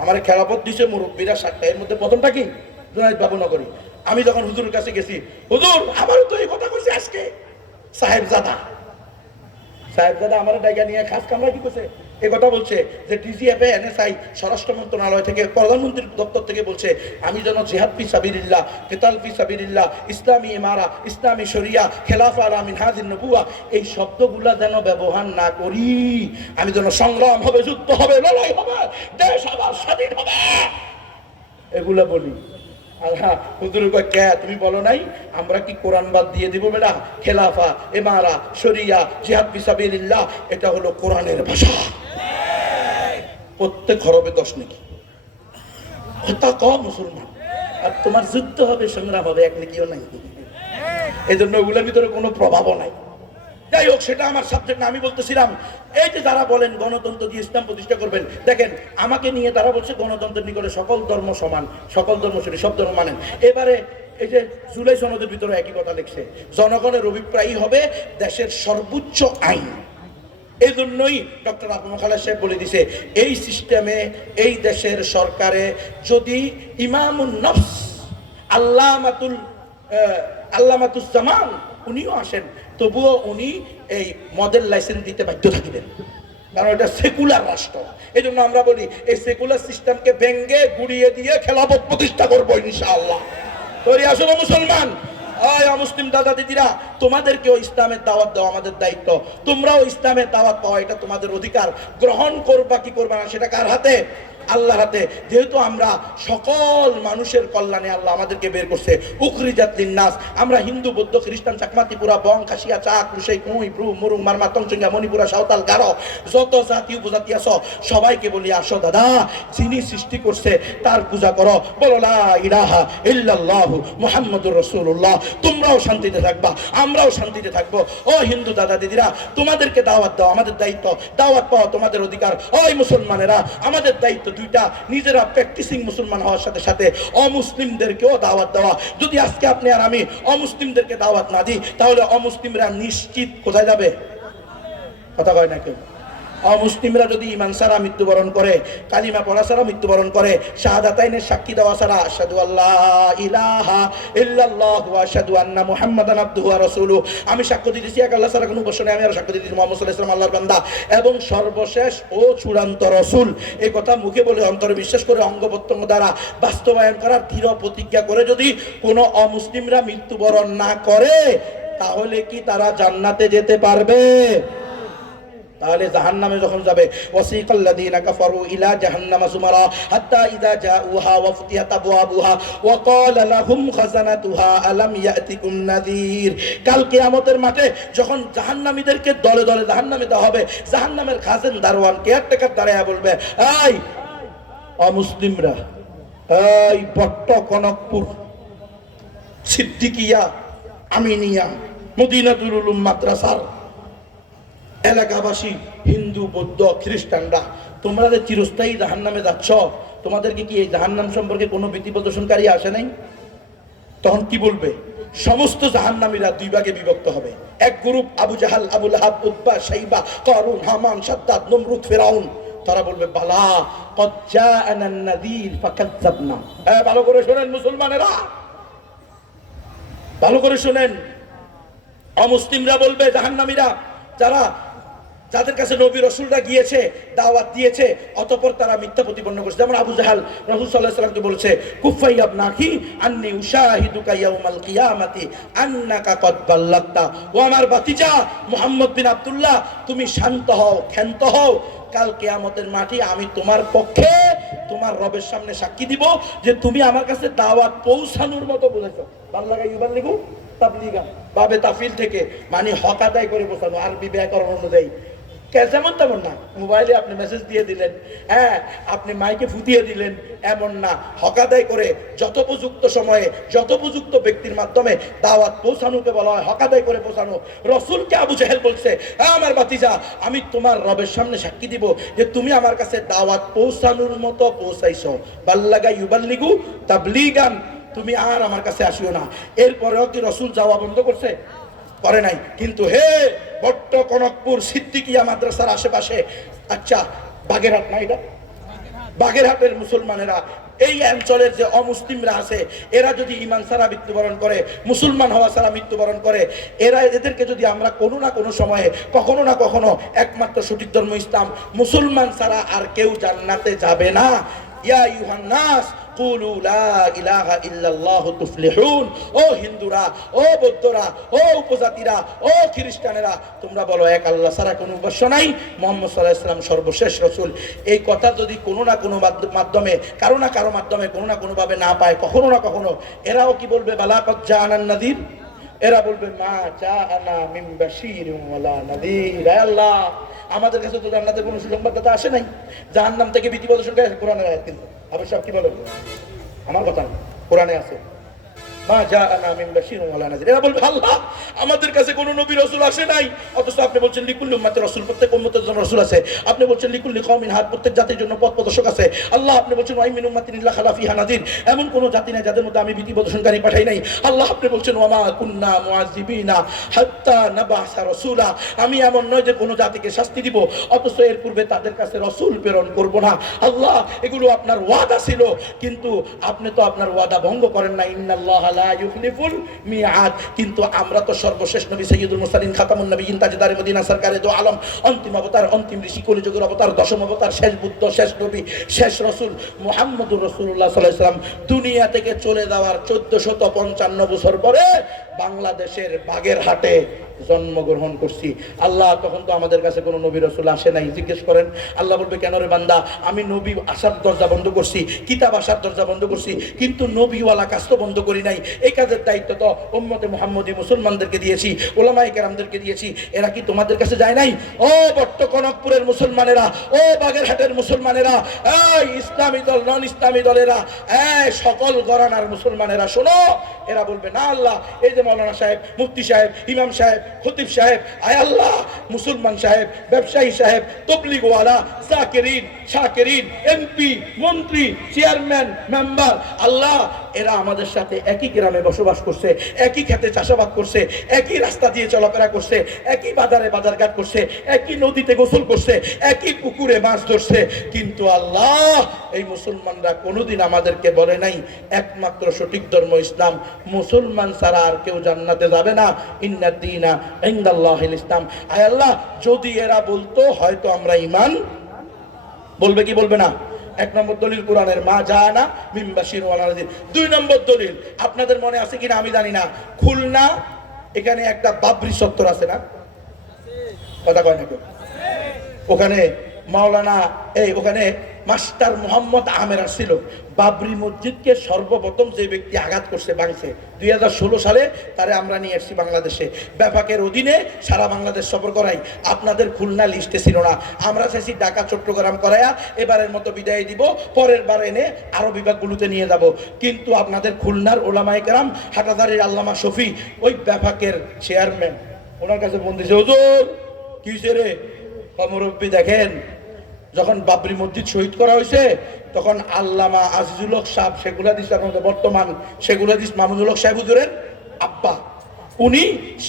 আমার খেলাফত দিছে মুরব্বীরা 7টা। এর মধ্যে প্রথমটা কি? জুনায়েদ বাবুনগরী। আমি যখন হুজুরের কাছে গেছি, হুজুর আমারও তো এই কথা কইছে আজকে সাহেবজাদা আমার ডাইগা নিয়ে খাস কামরা কি করছে এই কথা বলছে যে ডিজিএফএ এনএসআই স্বরাষ্ট্র মন্ত্রণালয় থেকে প্রধানমন্ত্রীর দপ্তর থেকে বলছে আমি যেন জিহাদ ফি সাবিলিল্লাহ, কিতাল ফি সাবিলিল্লাহ, ইসলামী ইমারা, ইসলামী শরিয়া, খেলাফা আলা মিনহাজিন নবুওয়া এই শব্দগুলা যেন ব্যবহার না করি। আমি যেন সংগ্রাম হবে, যুদ্ধ হবে, লড়াই হবে, দেশ আবার স্বাধীন হবে, এগুলা বলি। হ্যাঁ হুজুর কয় কে তুমি বলো নাই? আমরা কি কোরআন বাদ দিয়ে দিব বেটা? খেলাফা, ইমারা, শরিয়া, জিহাদ ফি সাবিলিল্লাহ এটা হলো কোরআনের ভাষা। প্রত্যেক হরফে 10 নাকি কথা কম মুসলমান। আর তোমার যুদ্ধ হবে, সংগ্রাম হবে, এক নাকিও নাই। এই জন্য ওগুলোর ভিতরে কোনো প্রভাবও নাই। যাই হোক, সেটা আমার সাবজেক্ট না। আমি বলতেছিলাম এই যে যারা বলেন গণতন্ত্র দিয়ে ইসলাম প্রতিষ্ঠা করবেন, দেখেন আমাকে নিয়ে তারা বলছে গণতন্ত্রের নিকটে সকল ধর্ম সমান, সকল ধর্ম সরি, সব ধর্ম মানেন। এবারে এই যে জুলাই সনদের ভিতরে একই কথা লিখছে, জনগণের অভিপ্রায় হবে দেশের সর্বোচ্চ আইন। এই জন্যই ডক্টর আবুল খালেদ সাহেব বলে দিছে এই সিস্টেমে এই দেশের সরকারে যদি ইমামুন নফস আল্লামাতুল জামান উনিও আসেন, তবুও উনি এই মডেল লাইসেন্স দিতে বাধ্য থাকিবেন, কারণ এটা সেকুলার রাষ্ট্র। এই জন্য আমরা বলি এই সেকুলার সিস্টেমকে ভেঙ্গে গুড়িয়ে দিয়ে খেলাফত প্রতিষ্ঠা করবো ইনশাআল্লাহ। তৈরি আসলে মুসলমান মুসলিম দাদা দিদিরা, তোমাদেরকেও ইসলামের দাওয়াত দেওয়া আমাদের দায়িত্ব। তোমরাও ইসলামের দাওয়াত পাওয়া এটা তোমাদের অধিকার। গ্রহণ করবা কি করবা না সেটা কার হাতে? আল্লাহর হাতে। যেহেতু আমরা সকল মানুষের কল্যাণে আল্লাহ আমাদেরকে বের করছে, উখরিজাত লিন্নাস। আমরা হিন্দু, বৌদ্ধ, খ্রিস্টান, চাকমা, ত্রিপুরা, বং, খাসিয়া, চাক, রুশাই, কুই, ব্রু, মুরুং, মারমা, তংচঙ্গা, মণিপুরা, সাঁওতাল, গারো, যত জাতি উপজাতি আছো সবাইকে বলি আসো দাদা, যিনি সৃষ্টি করছে তার পূজা করো, বলো লা ইলাহা ইল্লাল্লাহু মুহাম্মাদুর রাসূলুল্লাহ। তোমরাও শান্তিতে থাকবা, আমরাও শান্তিতে থাকবো। ও হিন্দু দাদা দিদিরা, তোমাদেরকে দাওয়াত দাও আমাদের দায়িত্ব, দাওয়াত পাওয়া তোমাদের অধিকার। ওই মুসলমানেরা, আমাদের দায়িত্ব দুইটা, নিজেরা প্র্যাকটিসিং মুসলমান হওয়ার সাথে সাথে অমুসলিমদেরকেও দাওয়াত দেওয়া। যদি আজকে আপনি আর আমি অমুসলিমদেরকে দাওয়াত না দিই, তাহলে অমুসলিমরা নিশ্চিত কোথায় যাবে? কথা কয় না কেউ। অমুসলিমরা যদি ঈমান ছাড়া মৃত্যুবরণ করে, কালিমা পড়া ছাড়া মৃত্যুবরণ করে, শাহাদাতাইনের সাক্ষী দেওয়া ছাড়া, আশহাদু আল্লাহ ইলাহা ইল্লাল্লাহু ওয়া আশহাদু আন্না মুহাম্মাদান আবদুহু ওয়া রাসূলুহু, আমি সাক্ষ্য দিতেছি এক আল্লাহ ছাড়া কোনো উপাস্য নেই, আমি আর সাক্ষ্য দিতেছি মুহাম্মদ সাল্লাল্লাহু আলাইহি ওয়াসাল্লাম আল্লাহর বান্দা এবং সর্বশেষ ও চূড়ান্ত রাসূল। এই কথা মুখে বলে অন্তরে বিশ্বাস করে অঙ্গ প্রত্যঙ্গ দ্বারা বাস্তবায়ন করার দৃঢ় প্রতিজ্ঞা করে যদি কোনো অমুসলিমরা মৃত্যুবরণ না করে, তাহলে কি তারা জান্নাতে যেতে পারবে? তাহলে জাহান্নামে যখন যাবে, ওয়াসিকাল্লাযীনা কাফারু ইলা জাহান্নামা যুমারা হাত্তা ইযা জাউহা ওয়া ফুতিহাত আবওয়াবুহা ওয়া ক্বালা লাহুম খাযানাতুহা আলাম ইয়াতিকুম নাযীর। কাল কিয়ামতের মাঠে যখন জাহান্নামীদেরকে দলে দলে জাহান্নামে দেওয়া হবে, জাহান্নামের খাজেন দারওয়ান কেয়ারটেকার দাঁড়ায়া বলবে, এই অমুসলিমরা, এই বট্ট কনকপুর, সিদ্দিকিয়া, আমিনিয়া, মদিনাতুল উলুম মাদ্রাসার এলাকাবাসী, হিন্দু, বৌদ্ধ, খ্রিস্টানরা, তোমরা যে চিরস্থায়ী জাহান্নামে যাচ্ছ, তোমাদেরকে কি এই জাহান্নাম সম্পর্কে কোনো ভীতি প্রদর্শনকারী আসে নাই? তখন কি বলবে? সমস্ত জাহান্নামীরা দুই ভাগে বিভক্ত হবে। এক গ্রুপ আবু জাহাল, আবু লাহাব, উতবা, শাইবা, কারুন, হামান, সাদ্দাদ, নমরুদ, ফিরাউন, তারা বলবে বালা কদ জাআনা নাযীর ফাকাযযাবনা। ভালো করে শুনেন মুসলমানেরা, ভালো করে শুনেন। অমুসলিমরা বলবে, জাহান্নামীরা, যাদের কাছে নবী রাসূলরা গিয়েছে, দাওয়াত দিয়েছে, অতঃপর তারা মিথ্যা প্রতিপন্ন করছে। যেমন আবু জাহাল রাসূল সাল্লাল্লাহু আলাইহি ওয়াসাল্লামকে বলেছে, কুফাই আবনাকি আন্নী উশাহিদুকা ইয়াউমাল কিয়ামাতি আন্নাকা কদ বাল্লাগতা। ও আমার ভাতিজা মুহাম্মদ বিন আব্দুল্লাহ, তুমি শান্ত হও, ক্ষান্ত হও, কাল কিয়ামতের মাঠে আমি তোমার পক্ষে তোমার রবের সামনে সাক্ষী দিব যে তুমি আমার কাছে দাওয়াত পৌঁছানোর মতো বলেছো। বাল্লাগা ইউবাল্লিগু তাবলীগা, বাবে তাফিল থেকে মানে হক আদায় করে পৌঁছানো, আরবি ব্যাকরণ অনুযায়ী। যেমন তেমন না, মোবাইলে আপনি মেসেজ দিয়ে দিলেন, হ্যাঁ আপনি মাইকে ফুটিয়ে দিলেন, এমন না। হক আদায় করে যথোপযুক্ত সময়ে যথোপযুক্ত ব্যক্তির মাধ্যমে দাওয়াত পৌঁছানোকে বলা হয় হক আদায় করে পৌঁছানো। রসুলকে আবু জাহেল বলছে, হ্যাঁ আমার ভাতিজা, আমি তোমার রবের সামনে সাক্ষী দিব যে তুমি আমার কাছে দাওয়াত পৌঁছানোর মতো পৌঁছাইছো। বাল্লাগা ইউবাল্লিগু তাবলীগান, তুমি আর আমার কাছে আসিও না। এরপরেও কি রসুল যাওয়া বন্ধ করছে? করে নাই। কিন্তু হে বট্ট কনকপুর সিদ্দিকিয়া মাদ্রাসার আশেপাশে, আচ্ছা বাগেরহাট না, এটা বাগেরহাটের মুসলমানেরা, এই অঞ্চলের যে অমুসলিমরা আছে, এরা যদি ঈমান ছাড়া মৃত্যুবরণ করে, মুসলমান হওয়া ছাড়া মৃত্যুবরণ করে, এদেরকে যদি আমরা কোনো না কোনো সময়ে কখনো না কখনো, একমাত্র সঠিক ধর্ম ইসলাম, মুসলমান ছাড়া আর কেউ জান্নাতে যাবে না। ইয়া আইয়ুহান নাস কুলু লা ইলাহা ইল্লাল্লাহু তুফলিহুন। ও হিন্দুরা, ও বৌদ্ধরা, ও উপজাতিরা, ও খ্রিস্টানেরা, তোমরা বলো এক আল্লাহ ছাড়া কোনো উপাস্য নাই, মুহাম্মদ সাল্লাল্লাহু আলাইহি ওয়াসাল্লাম সর্বশেষ রাসূল। এই কথা যদি কোনো না কোনো মাধ্যমে, কারো না কারো মাধ্যমে, কোনো না কোনো ভাবে না পায়, কখনো না কখনো এরাও কি বলবে, বালা কদ জাআনান নাযীর। এরা বলবে মা জাআনা মিন বাশীরিন ওয়ালা নাযীর। আল্লাহ, আমাদের কাছে তো জান্নাতের কোনো সুসংবাদদাতা আসে নাই, জাহান্নাম থেকে ভীতি প্রদর্শনকারী কোরআনের আয়াত। কিন্তু আবার সব কি বলে, আমার কথা না, কোরআনে আছে মা জাআনা মিন বাশীরিন ওয়ালা নাযীর। এরা বলবে আল্লাহ, আমাদের কাছে কোনো নবী রাসূল আসে নাই, অথচ আপনি বলছেন লিকুল্লি উম্মতি রাসূল, প্রত্যেক উম্মতের জন্য রাসূল আছে। আপনি বলছেন লিকুল্লি কওমিন হাদ, প্রত্যেক জাতির জন্য পথ প্রদর্শক আছে। আল্লাহ, আপনি বলছেন ওয়া মিন উম্মাতিন ইল্লা খালা ফিহা নাযীর, এমন কোন জাতি নাই যাদের মধ্যে আমি ভীতি প্রদর্শনকারী পাঠাই নাই। আল্লাহ, আপনি বলছেন ওয়া মা কুন্না মুআযিবিনা হাত্তা নাবআসা রাসূলা, আমি এমন নয় যে কোনো জাতিকে শাস্তি দিব অথচ এর পূর্বে তাদের কাছে রাসূল প্রেরণ করব না। আল্লাহ, এগুলো আপনার ওয়াদা ছিল, কিন্তু আপনি তো আপনার ওয়াদা ভঙ্গ করেন না। ইন্নাল্লাহা লা ইউখলিফুল মিআদ। কিন্তু আমরা তো সর্বশেষ নবী সাইয়্যিদুল মুরসালিন খাতামুন নবিয়্যিন তাজদারে মদিনা সরকারে দো আলম, অন্তিম অবতার, অন্তিম ঋষি, কলিযুগের অবতার, দশম অবতার, শেষ বুদ্ধ, শেষ নবী, শেষ রাসূল মুহাম্মদুর রাসূলুল্লাহ সাল্লাল্লাহু আলাইহি ওয়াসাল্লাম দুনিয়া থেকে চলে যাওয়ার 1455 বছর পরে বাংলাদেশের বাগেরহাটে জন্মগ্রহণ করছি। আল্লাহ, তখন তো আমাদের কাছে কোনো নবী রাসূল আসে নাই। জিজ্ঞেস করেন, আল্লাহ বলবে কেন রে বান্দা, আমি নবী আসার দরজা বন্ধ করছি, কিতাব আসার দরজা বন্ধ করছি, কিন্তু নবীওয়ালা কাজ তো বন্ধ করি নাই। এই কাজের দায়িত্ব তো উম্মতে মুহাম্মদী মুসলমানদেরকে দিয়েছি, উলামায়ে কেরামদেরকে দিয়েছি। এরা কি তোমাদের কাছে যায় নাই? ও বট্ট কনকপুরের মুসলমানেরা, ও বাগেরহাটের মুসলমানেরা, এই ইসলামী দল, নন ইসলামী দলেরা, এই সকল ঘরানার মুসলমানেরা শোনো। এরা বলবে না আল্লাহ, এই যে মাওলানা সাহেব, মুফতি সাহেব, ইমাম সাহেব, খতিব সাহেব, আয় আল্লাহ, মুসলমান সাহেব, ব্যবসায়ী সাহেব, তবলিগওয়ালা, জাকিরিন, শাকিরিন, এমপি, মন্ত্রী, চেয়ারম্যান, মেম্বার, আল্লাহ, এরা আমাদের সাথে একই গ্রামে বসবাস করছে, একই খেতে চাষাবাদ করছে, একই রাস্তা দিয়ে চলাফেরা করছে, একই বাজারে বাজারঘাট করছে, একই নদীতে গোসল করছে, একই পুকুরে মাছ ধরছে। কিন্তু আল্লাহ, এই মুসলমানরা কোনোদিন আমাদেরকে বলে নাই একমাত্র সঠিক ধর্ম ইসলাম, মুসলমান ছাড়া আর কেউ জান্নাতে যাবে না। ইন্নাদ দীনা ইনদাল্লাহিল ইসলাম। আয় আল্লাহ, যদি এরা বলতো হয়তো আমরা ঈমান, বলবে কি বলবে না? এক নম্বর দলিল কোরআনের মা জাআনা মিন বাশীরিন ওয়ালা নাযীর। দুই নম্বর দলিল আপনাদের মনে আছে কিনা আমি জানি না, খুলনা এখানে একটা বাবরি চত্বর আছে না? কথা কয় না কেউ? ওখানে মাওলানা, ওখানে মাস্টার মোহাম্মদ আমের আসছিল। বাবরি মসজিদকে সর্বপ্রথম যে ব্যক্তি আঘাত করছে, ভাঙছে, 2016 সালে তারে আমরা নিয়ে এসেছি বাংলাদেশে। ব্যাপকের অধীনে সারা বাংলাদেশ সফর করাই। আপনাদের খুলনা লিস্টে ছিল না, আমরা চাইছি ঢাকা, চট্টগ্রাম করাইয়া এবারের মতো বিদায় দিব, পরের বার এনে আরো বিভাগগুলোতে নিয়ে যাব। কিন্তু আপনাদের খুলনার ওলামায়ে কেরাম, হাটাদারির আল্লামা শফি, ওই ব্যাপকের চেয়ারম্যান, ওনার কাছে ফোন দিয়েছে, হুজুর কিসে রে মুরব্বী, দেখেন যখন বাবরি মসজিদ শহীদ করা হয়েছে তখন আল্লামা আজিজুল হক সাহেব, সেগুলা দিস বর্তমান সেগুলা দিস মামুনুল হক সাহেব হুজুরের আব্বা, উনি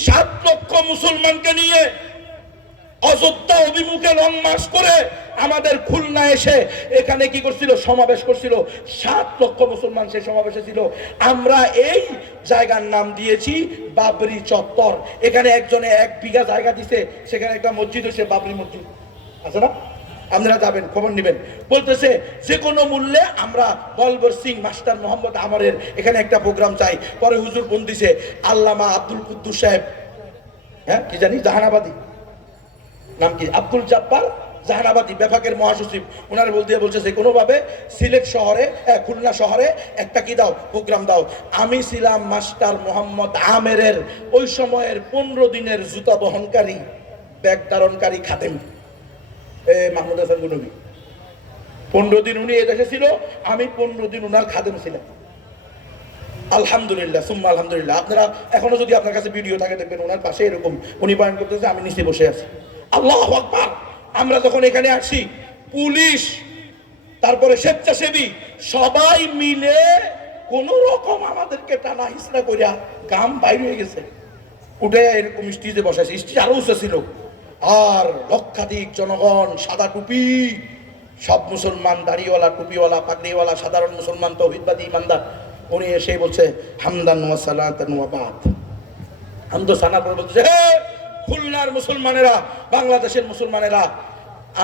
7 লক্ষ মুসলমানকে নিয়ে অযোধ্যা অভিমুখে লং মার্চ করে আমাদের খুলনা এসে এখানে কি করছিল, সমাবেশ করছিল। 7 লক্ষ মুসলমান সেই সমাবেশে ছিল। আমরা এই জায়গার নাম দিয়েছি বাবরি চত্বর। এখানে একজনে 1 বিঘা জায়গা দিছে, সেখানে একটা মসজিদ হয়েছে বাবরি মসজিদ, আছে না? আপনারা যাবেন, খবর নেবেন। বলতেছে যে কোনো মূল্যে আমরা বলবর সিং মাস্টার মোহাম্মদ আমরের এখানে একটা প্রোগ্রাম চাই। পরে হুজুর বোন দিছে আল্লামা আব্দুল কুদ্দুস সাহেব, হ্যাঁ কি জানি জাহানাবাদী, নাম কি আব্দুল জব্বার জাহানাবাদী, বেফাকের মহাসচিব, ওনার বলছে যে কোনোভাবে সিলেট শহরে, খুলনা শহরে একটা কি দাও, প্রোগ্রাম দাও। আমি ছিলাম মাস্টার মোহাম্মদ আমেরের ওই সময়ের 15 দিনের জুতা বহনকারী, ব্যাগ ধারণকারী খাদেম, মাহমুদ হাসান গুনবী। 15 দিন উনি এদেশে ছিল, আমি 15 দিন ওনার খাদেম ছিলাম। আলহামদুলিল্লাহ, সুম্মা আলহামদুলিল্লাহ। আপনারা এখনো যদি আপনার কাছে ভিডিও থাকে দেখবেন ওনার পাশে এরকম উনি বয়ান করতেছে, আমি নিচে বসে আছি। আল্লাহু আকবার। আমরা যখন এখানে আসি, পুলিশ, তারপরে স্বেচ্ছাসেবী সবাই মিলে কোন রকম আমাদেরকে টানা হিসরা করিয়া গাম বাইর হয়ে গেছে, উঠে এরকম স্টেজে বসাইছে। স্টেজ আরো উঁচা ছিল, আর লক্ষাধিক জনগণ, সাদা টুপি, সব মুসলমান, দাড়িওয়ালা, টুপিওয়ালা, পাগড়িওয়ালা, সাধারণ মুসলমান, তৌহিদবাদী ইমানদার। উনি এসে বলছে হামদান ওয়া সালাতান ওয়া বাদ। হামদ সানা করে বলছে, হে খুলনার মুসলমানেরা, বাংলাদেশের মুসলমানেরা,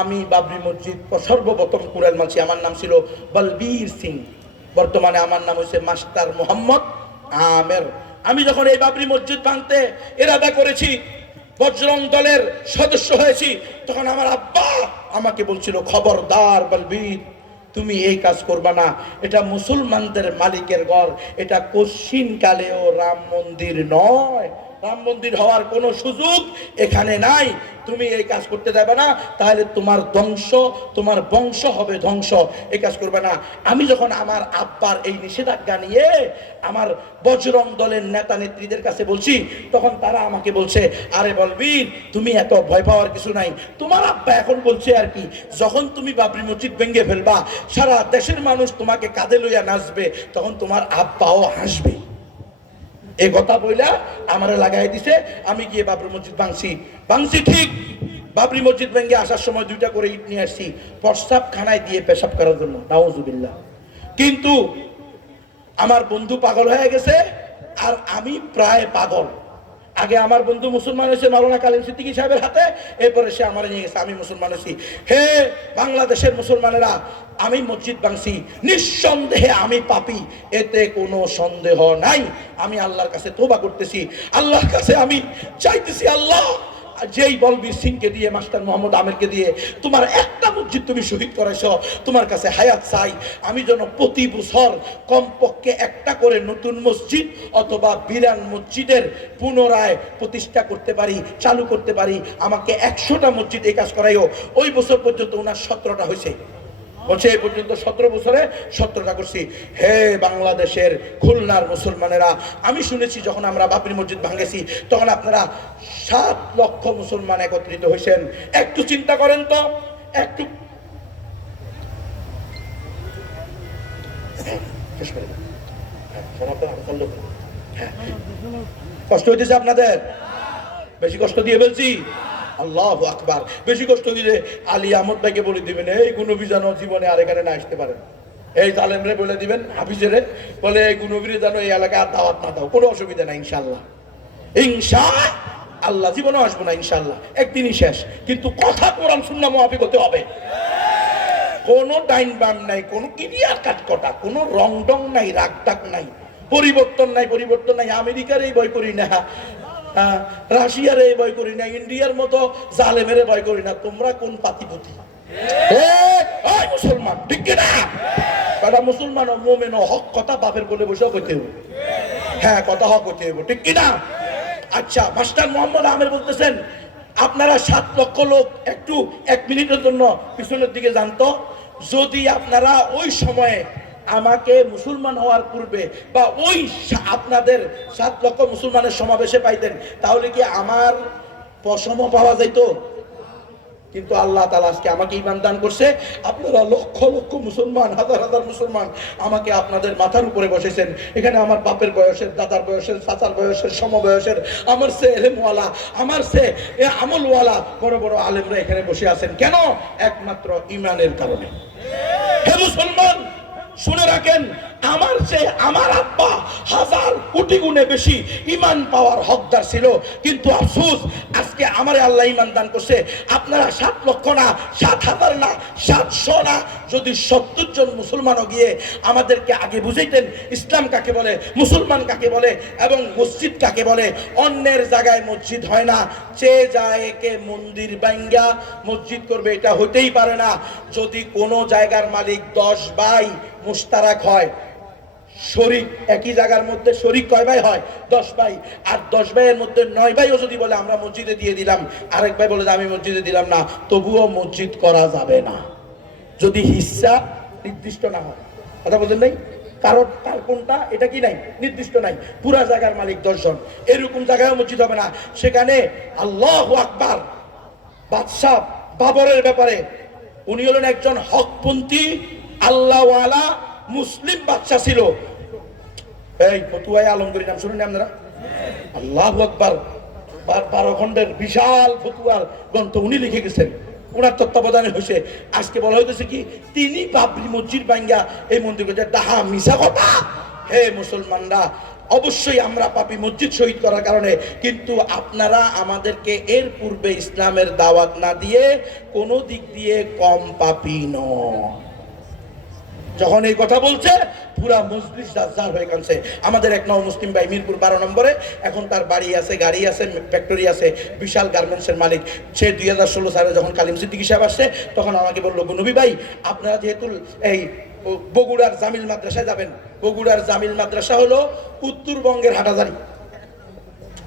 আমি বাবরি মসজিদ সর্বপ্রথম কুরআন মানছি। আমার নাম ছিল বলবীর সিং, বর্তমানে আমার নাম হচ্ছে মাস্টার মোহাম্মদ আমের। আমি যখন এই বাবরি মসজিদ ভাঙতে ইরাদা করেছি, বজরং দলের সদস্য হয়েছি, তখন আমার আব্বা আমাকে বলছিল, খবরদার বলবীর, তুমি এই কাজ করবা না, এটা মুসলমানদের মালিকের ঘর, এটা কশ্চিন কালেও রাম মন্দির নয়, রাম মন্দির হওয়ার কোনো সুযোগ এখানে নাই, তুমি এই কাজ করতে দেবে না, তাহলে তোমার ধ্বংস, তোমার বংশ হবে ধ্বংস, এই কাজ করবে না। আমি যখন আমার আব্বার এই নিষেধাজ্ঞা নিয়ে আমার বজরং দলের নেতা নেত্রীদের কাছে বলছি, তখন তারা আমাকে বলছে, আরে বলবীর, তুমি এত ভয় পাওয়ার কিছু নাই। তোমার আব্বা এখন বলছে আর কি, যখন তুমি বাবরি মসজিদ ভেঙে ফেলবা, সারা দেশের মানুষ তোমাকে কাঁধে লইয়া নাচবে, তখন তোমার আব্বাও হাসবে। এই কথা বইলা আমারে লাগাই দিছে। আমি গিয়ে বাবরি মসজিদ ভাঙছি ঠিক। বাবরি মসজিদ ভেঙে আসার সময় 2টা করে ইট নিয়ে আসছি প্রস্রাব খানায় দিয়ে পেশাব করার জন্য, নাউজুবিল্লাহ। কিন্তু আমার বন্ধু পাগল হয়ে গেছে, আর আমি প্রায় পাগল। আগে আমার বন্ধু মুসলমান হয়েছে মাওলানা কালিম সিদ্দিকী সাহেবের হাতে, এরপরে সে আমার নিয়ে গেছে, আমি মুসলমান হয়েছি। হে বাংলাদেশের মুসলমানেরা, আমি মসজিদ ভাঙছি, নিঃসন্দেহে আমি পাপী, এতে কোনো সন্দেহ নাই। আমি আল্লাহর কাছে তওবা করতেছি, আল্লাহর কাছে আমি চাইতেছি, আল্লাহ, যেই বলবীর সিংকে দিয়ে, মাস্টার মোহাম্মদ আমেরকে দিয়ে তোমার একটা মসজিদ তুমি শহীদ করাইছো, তোমার কাছে হায়াত চাই। আমি যেন প্রতি বছর কমপক্ষে একটা করে নতুন মসজিদ অথবা বিরান মসজিদের পুনরায় প্রতিষ্ঠা করতে পারি, চালু করতে পারি। আমাকে 100টা মসজিদ এই কাজ করাইও। ওই বছর পর্যন্ত ওনার 17টা হয়েছে, বলছে এই পর্যন্ত 17 বছরে 17টা করছি। হে বাংলাদেশের খুলনার মুসলমানেরা, আমি শুনেছি যখন আমরা বাবরি মসজিদ ভাঙেছি, তখন আপনারা 7 লক্ষ মুসলমান একত্রিত হয়েছেন। একটু চিন্তা করেন তো, একটু কষ্ট হইতেছে আপনাদের? বেশি কষ্ট দিয়ে বলছি? আল্লাহু আকবার। বেশি কষ্ট দিলে আলী আহমদ ভাইকে বলে দিবেন, এই গুনবী যেন জীবনে আর এখানে না আসতে পারেন। এই জালেমরে বলে দিবেন, হাফিজেরে বলে, এই গুনবীরে যেন এই এলাকায় আর দাওয়াত না দাও, কোনো অসুবিধা নাই ইনশাআল্লাহ। ইনশাআল্লাহ জীবনেও আসবো না ইনশাআল্লাহ, একদিনই শেষ। কিন্তু কথা কোরআন সুন্নাহ মুআফিক হতে হবে। কোনো ডাইন বাম নাই, কোনো ক্লিয়ার কাট কটা, কোনো রং ডং নাই, রাগ ডাক নাই, পরিবর্তন নাই। আমেরিকার এই বই করি না, রাশিয়ার এই ভয় করি না, ইন্ডিয়ার মতো জালেমের ভয় করি না। তোমরা কোন পাতিপতি? মুসলমান, ঠিক কিনা? কারণ মুসলমান ও মোমেন ও হক কথা বাপের কোলে বসে হইতে হবে। হ্যাঁ, কথা হক হইতে হবে, ঠিক কিনা? আচ্ছা, মাস্টার মোহাম্মদ আমের বলতেছেন, আপনারা 7 লক্ষ লোক একটু 1 মিনিটের জন্য পিছনের দিকে জানতো, যদি আপনারা ওই সময়ে আমাকে মুসলমান হওয়ার পূর্বে বা ওই আপনাদের 7 লক্ষ মুসলমানের সমাবেশে পাইতেন, তাহলে কি আমার পশম পাওয়া যাইতো? কিন্তু আল্লাহ তাআলা আজকে আমাকে ঈমান দান করছে। আপনারা লক্ষ লক্ষ মুসলমান, হাজার হাজার মুসলমান আমাকে আপনাদের মাথার উপরে বসেছেন। এখানে আমার বাপের বয়সের, দাদার বয়সের, চাচার বয়সের, সমবয়সের, আমার সে এলেমওয়ালা, আমার সে আমলওয়ালা বড় বড় আলেমরা এখানে বসে আছেন। কেন? একমাত্র ঈমানের কারণে। হে মুসলমান, শুনে রাখেন, আমার চেয়ে আমার আব্বা হাজার কোটি গুণে বেশি ঈমান পাওয়ার হকদার ছিল, কিন্তু আফসোস আজকে আমারে আল্লাহ ঈমান দান করছে। আপনারা 7 লক্ষ না, 7,000 না, 700 না, যদি 70 জন মুসলমানও গিয়ে আমাদেরকে আগে বুঝাইতেন ইসলাম কাকে বলে, মুসলমান কাকে বলে এবং মসজিদ কাকে বলে। অন্যের জায়গায় মসজিদ হয় না, চেয়ে যায় কে মন্দির বাইঙ্গা মসজিদ করবে, এটা হতেই পারে না। যদি কোনো জায়গার মালিক 10 ভাই মুশতারাক হয়, শরীক একই জায়গার মধ্যে শরীক কয় ভাই হয়? 10 ভাই। আর 10 ভাইয়ের মধ্যে 9 ভাইও যদি বলে আমরা মসজিদে দিয়ে দিলাম, আরেক ভাই বলে যে আমি মসজিদে দিলাম না, তবুও মসজিদ করা যাবে না যদি হিস্সা নির্দিষ্ট না হয়। কথা বলেন নাই? কারণ কার কোনটা এটা কি নাই, নির্দিষ্ট নাই। পুরা জায়গার মালিক 10 জন, এরকম জায়গায় মসজিদ হবে না। সেখানে আল্লাহু আকবার, বাদশাহ বাবরের ব্যাপারে, উনি হলেন একজন হকপন্থী আল্লাহওয়ালা মুসলিম বাদশাহ ছিল। এই ফতুয়া আলমগীর নাম শুনেন আপনারা? আল্লাহু আকবার, 12 খণ্ডের বিশাল ফতুয়ার গ্রন্থ উনি লিখে গেছেন, ওনার তত্ত্বাবধানে হয়েছে। আজকে বলা হইতেছে কি তিনি বাবরি মসজিদ ভাঙ্গা এই মন্দির করছে, তাহা মিছা কথা। হে মুসলমানরা, অবশ্যই আমরা পাপী মসজিদ শহীদ করার কারণে, কিন্তু আপনারা আমাদেরকে এর পূর্বে ইসলামের দাওয়াত না দিয়ে কোনো দিক দিয়ে কম পাপী নয়। যখন এই কথা বলছে পুরা মজলিস জার হয়ে কানছে। আমাদের এক নও মুসলিম ভাই মিরপুর 12 নম্বরে, এখন তার বাড়ি আছে, গাড়ি আছে, ফ্যাক্টরি আছে, বিশাল গার্মেন্টসের মালিক। সে 2016 সালে যখন কালিম সিদ্দিকী সাহেব আসছে, তখন আমাকে বললো, নবী ভাই আপনারা যেহেতু এই বগুড়ার জামিল মাদ্রাসায় যাবেন, বগুড়ার জামিল মাদ্রাসা হলো উত্তরবঙ্গের হাটাজারি,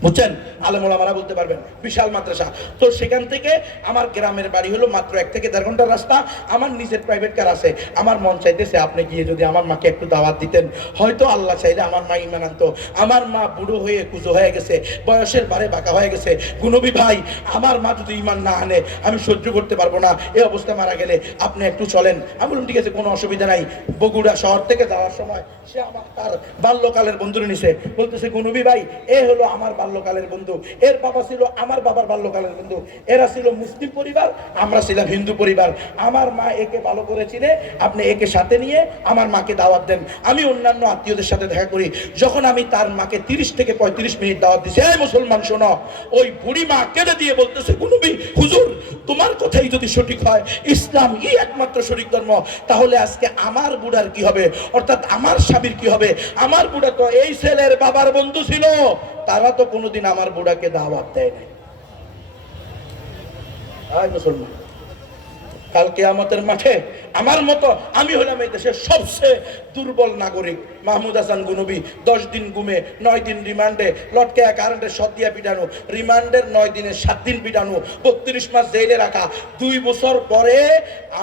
বুঝছেন? আলেমুলামারা বলতে পারবেন, বিশাল মাদ্রাসা। তো সেখান থেকে আমার গ্রামের বাড়ি হলো মাত্র 1 থেকে 1.5 ঘন্টার রাস্তা। আমার নিজের প্রাইভেট কার আছে। আমার মন চাইতেছে আপনি গিয়ে যদি আমার মাকে একটু দাওয়াত দিতেন, হয়তো আল্লাহ চাইলে আমার মা ঈমান আনতো। আমার মা বুড়ো হয়ে কুজো হয়ে গেছে, বয়সের বারে বাঁকা হয়ে গেছে। গুনবী ভাই, আমার মা যদি ঈমান না আনে আমি সহ্য করতে পারবো না, এই অবস্থা মারা গেলে আপনি একটু চলেন। আমি বললাম ঠিক আছে, কোনো অসুবিধা নাই। বগুড়া শহর থেকে যাওয়ার সময় সে আমার তার বাল্যকালের বন্ধুর নিছে, বলতেছে গুনবী ভাই এ হলো আমার বাল্যকালের বন্ধু, এর বাবা ছিল আমার বাবার বাল্যকালের বন্ধু, এরা ছিল মুসলিম পরিবার, আমরা ছিলাম হিন্দু পরিবার। আমার মা একে ভালো করে চিনে, আপনি একে সাথে নিয়ে আমার মাকে দাওয়াত দেন। আমি অন্যান্য আত্মীয়দের সাথে দেখা করি। যখন আমি তার মাকে 30 থেকে 35 মিনিট দাওয়াত দিছি, এই মুসলমান শোনো, ওই বুড়ি মা কেঁদে দিয়ে বলতেছে, গুনবী হুজুর তোমার কথাই যদি সঠিক হয়, ইসলাম একমাত্র সঠিক ধর্ম, তাহলে আজকে আমার বুড়ার কি হবে, অর্থাৎ আমার স্বামীর কি হবে? আমার বুড়া তো এই ছেলের বাবার বন্ধু ছিল, তারা তো কোনোদিন আমার বুড়াকে দাওয়াত দেয় নাই। মুসলমান, কালকে আমাদের মাঠে আমার মতো, আমি হলাম এই দেশের সবচেয়ে দুর্বল নাগরিক। মাহমুদ হাসান গুনবী 10 দিন গুমে 9 দিন রিমান্ডে, লটকে কারেন্টের শট দিয়া পিটানো, রিমান্ডের 9 দিনে 7 দিন পিটানো, 32 মাস জেলে রাখা, 2 বছর পরে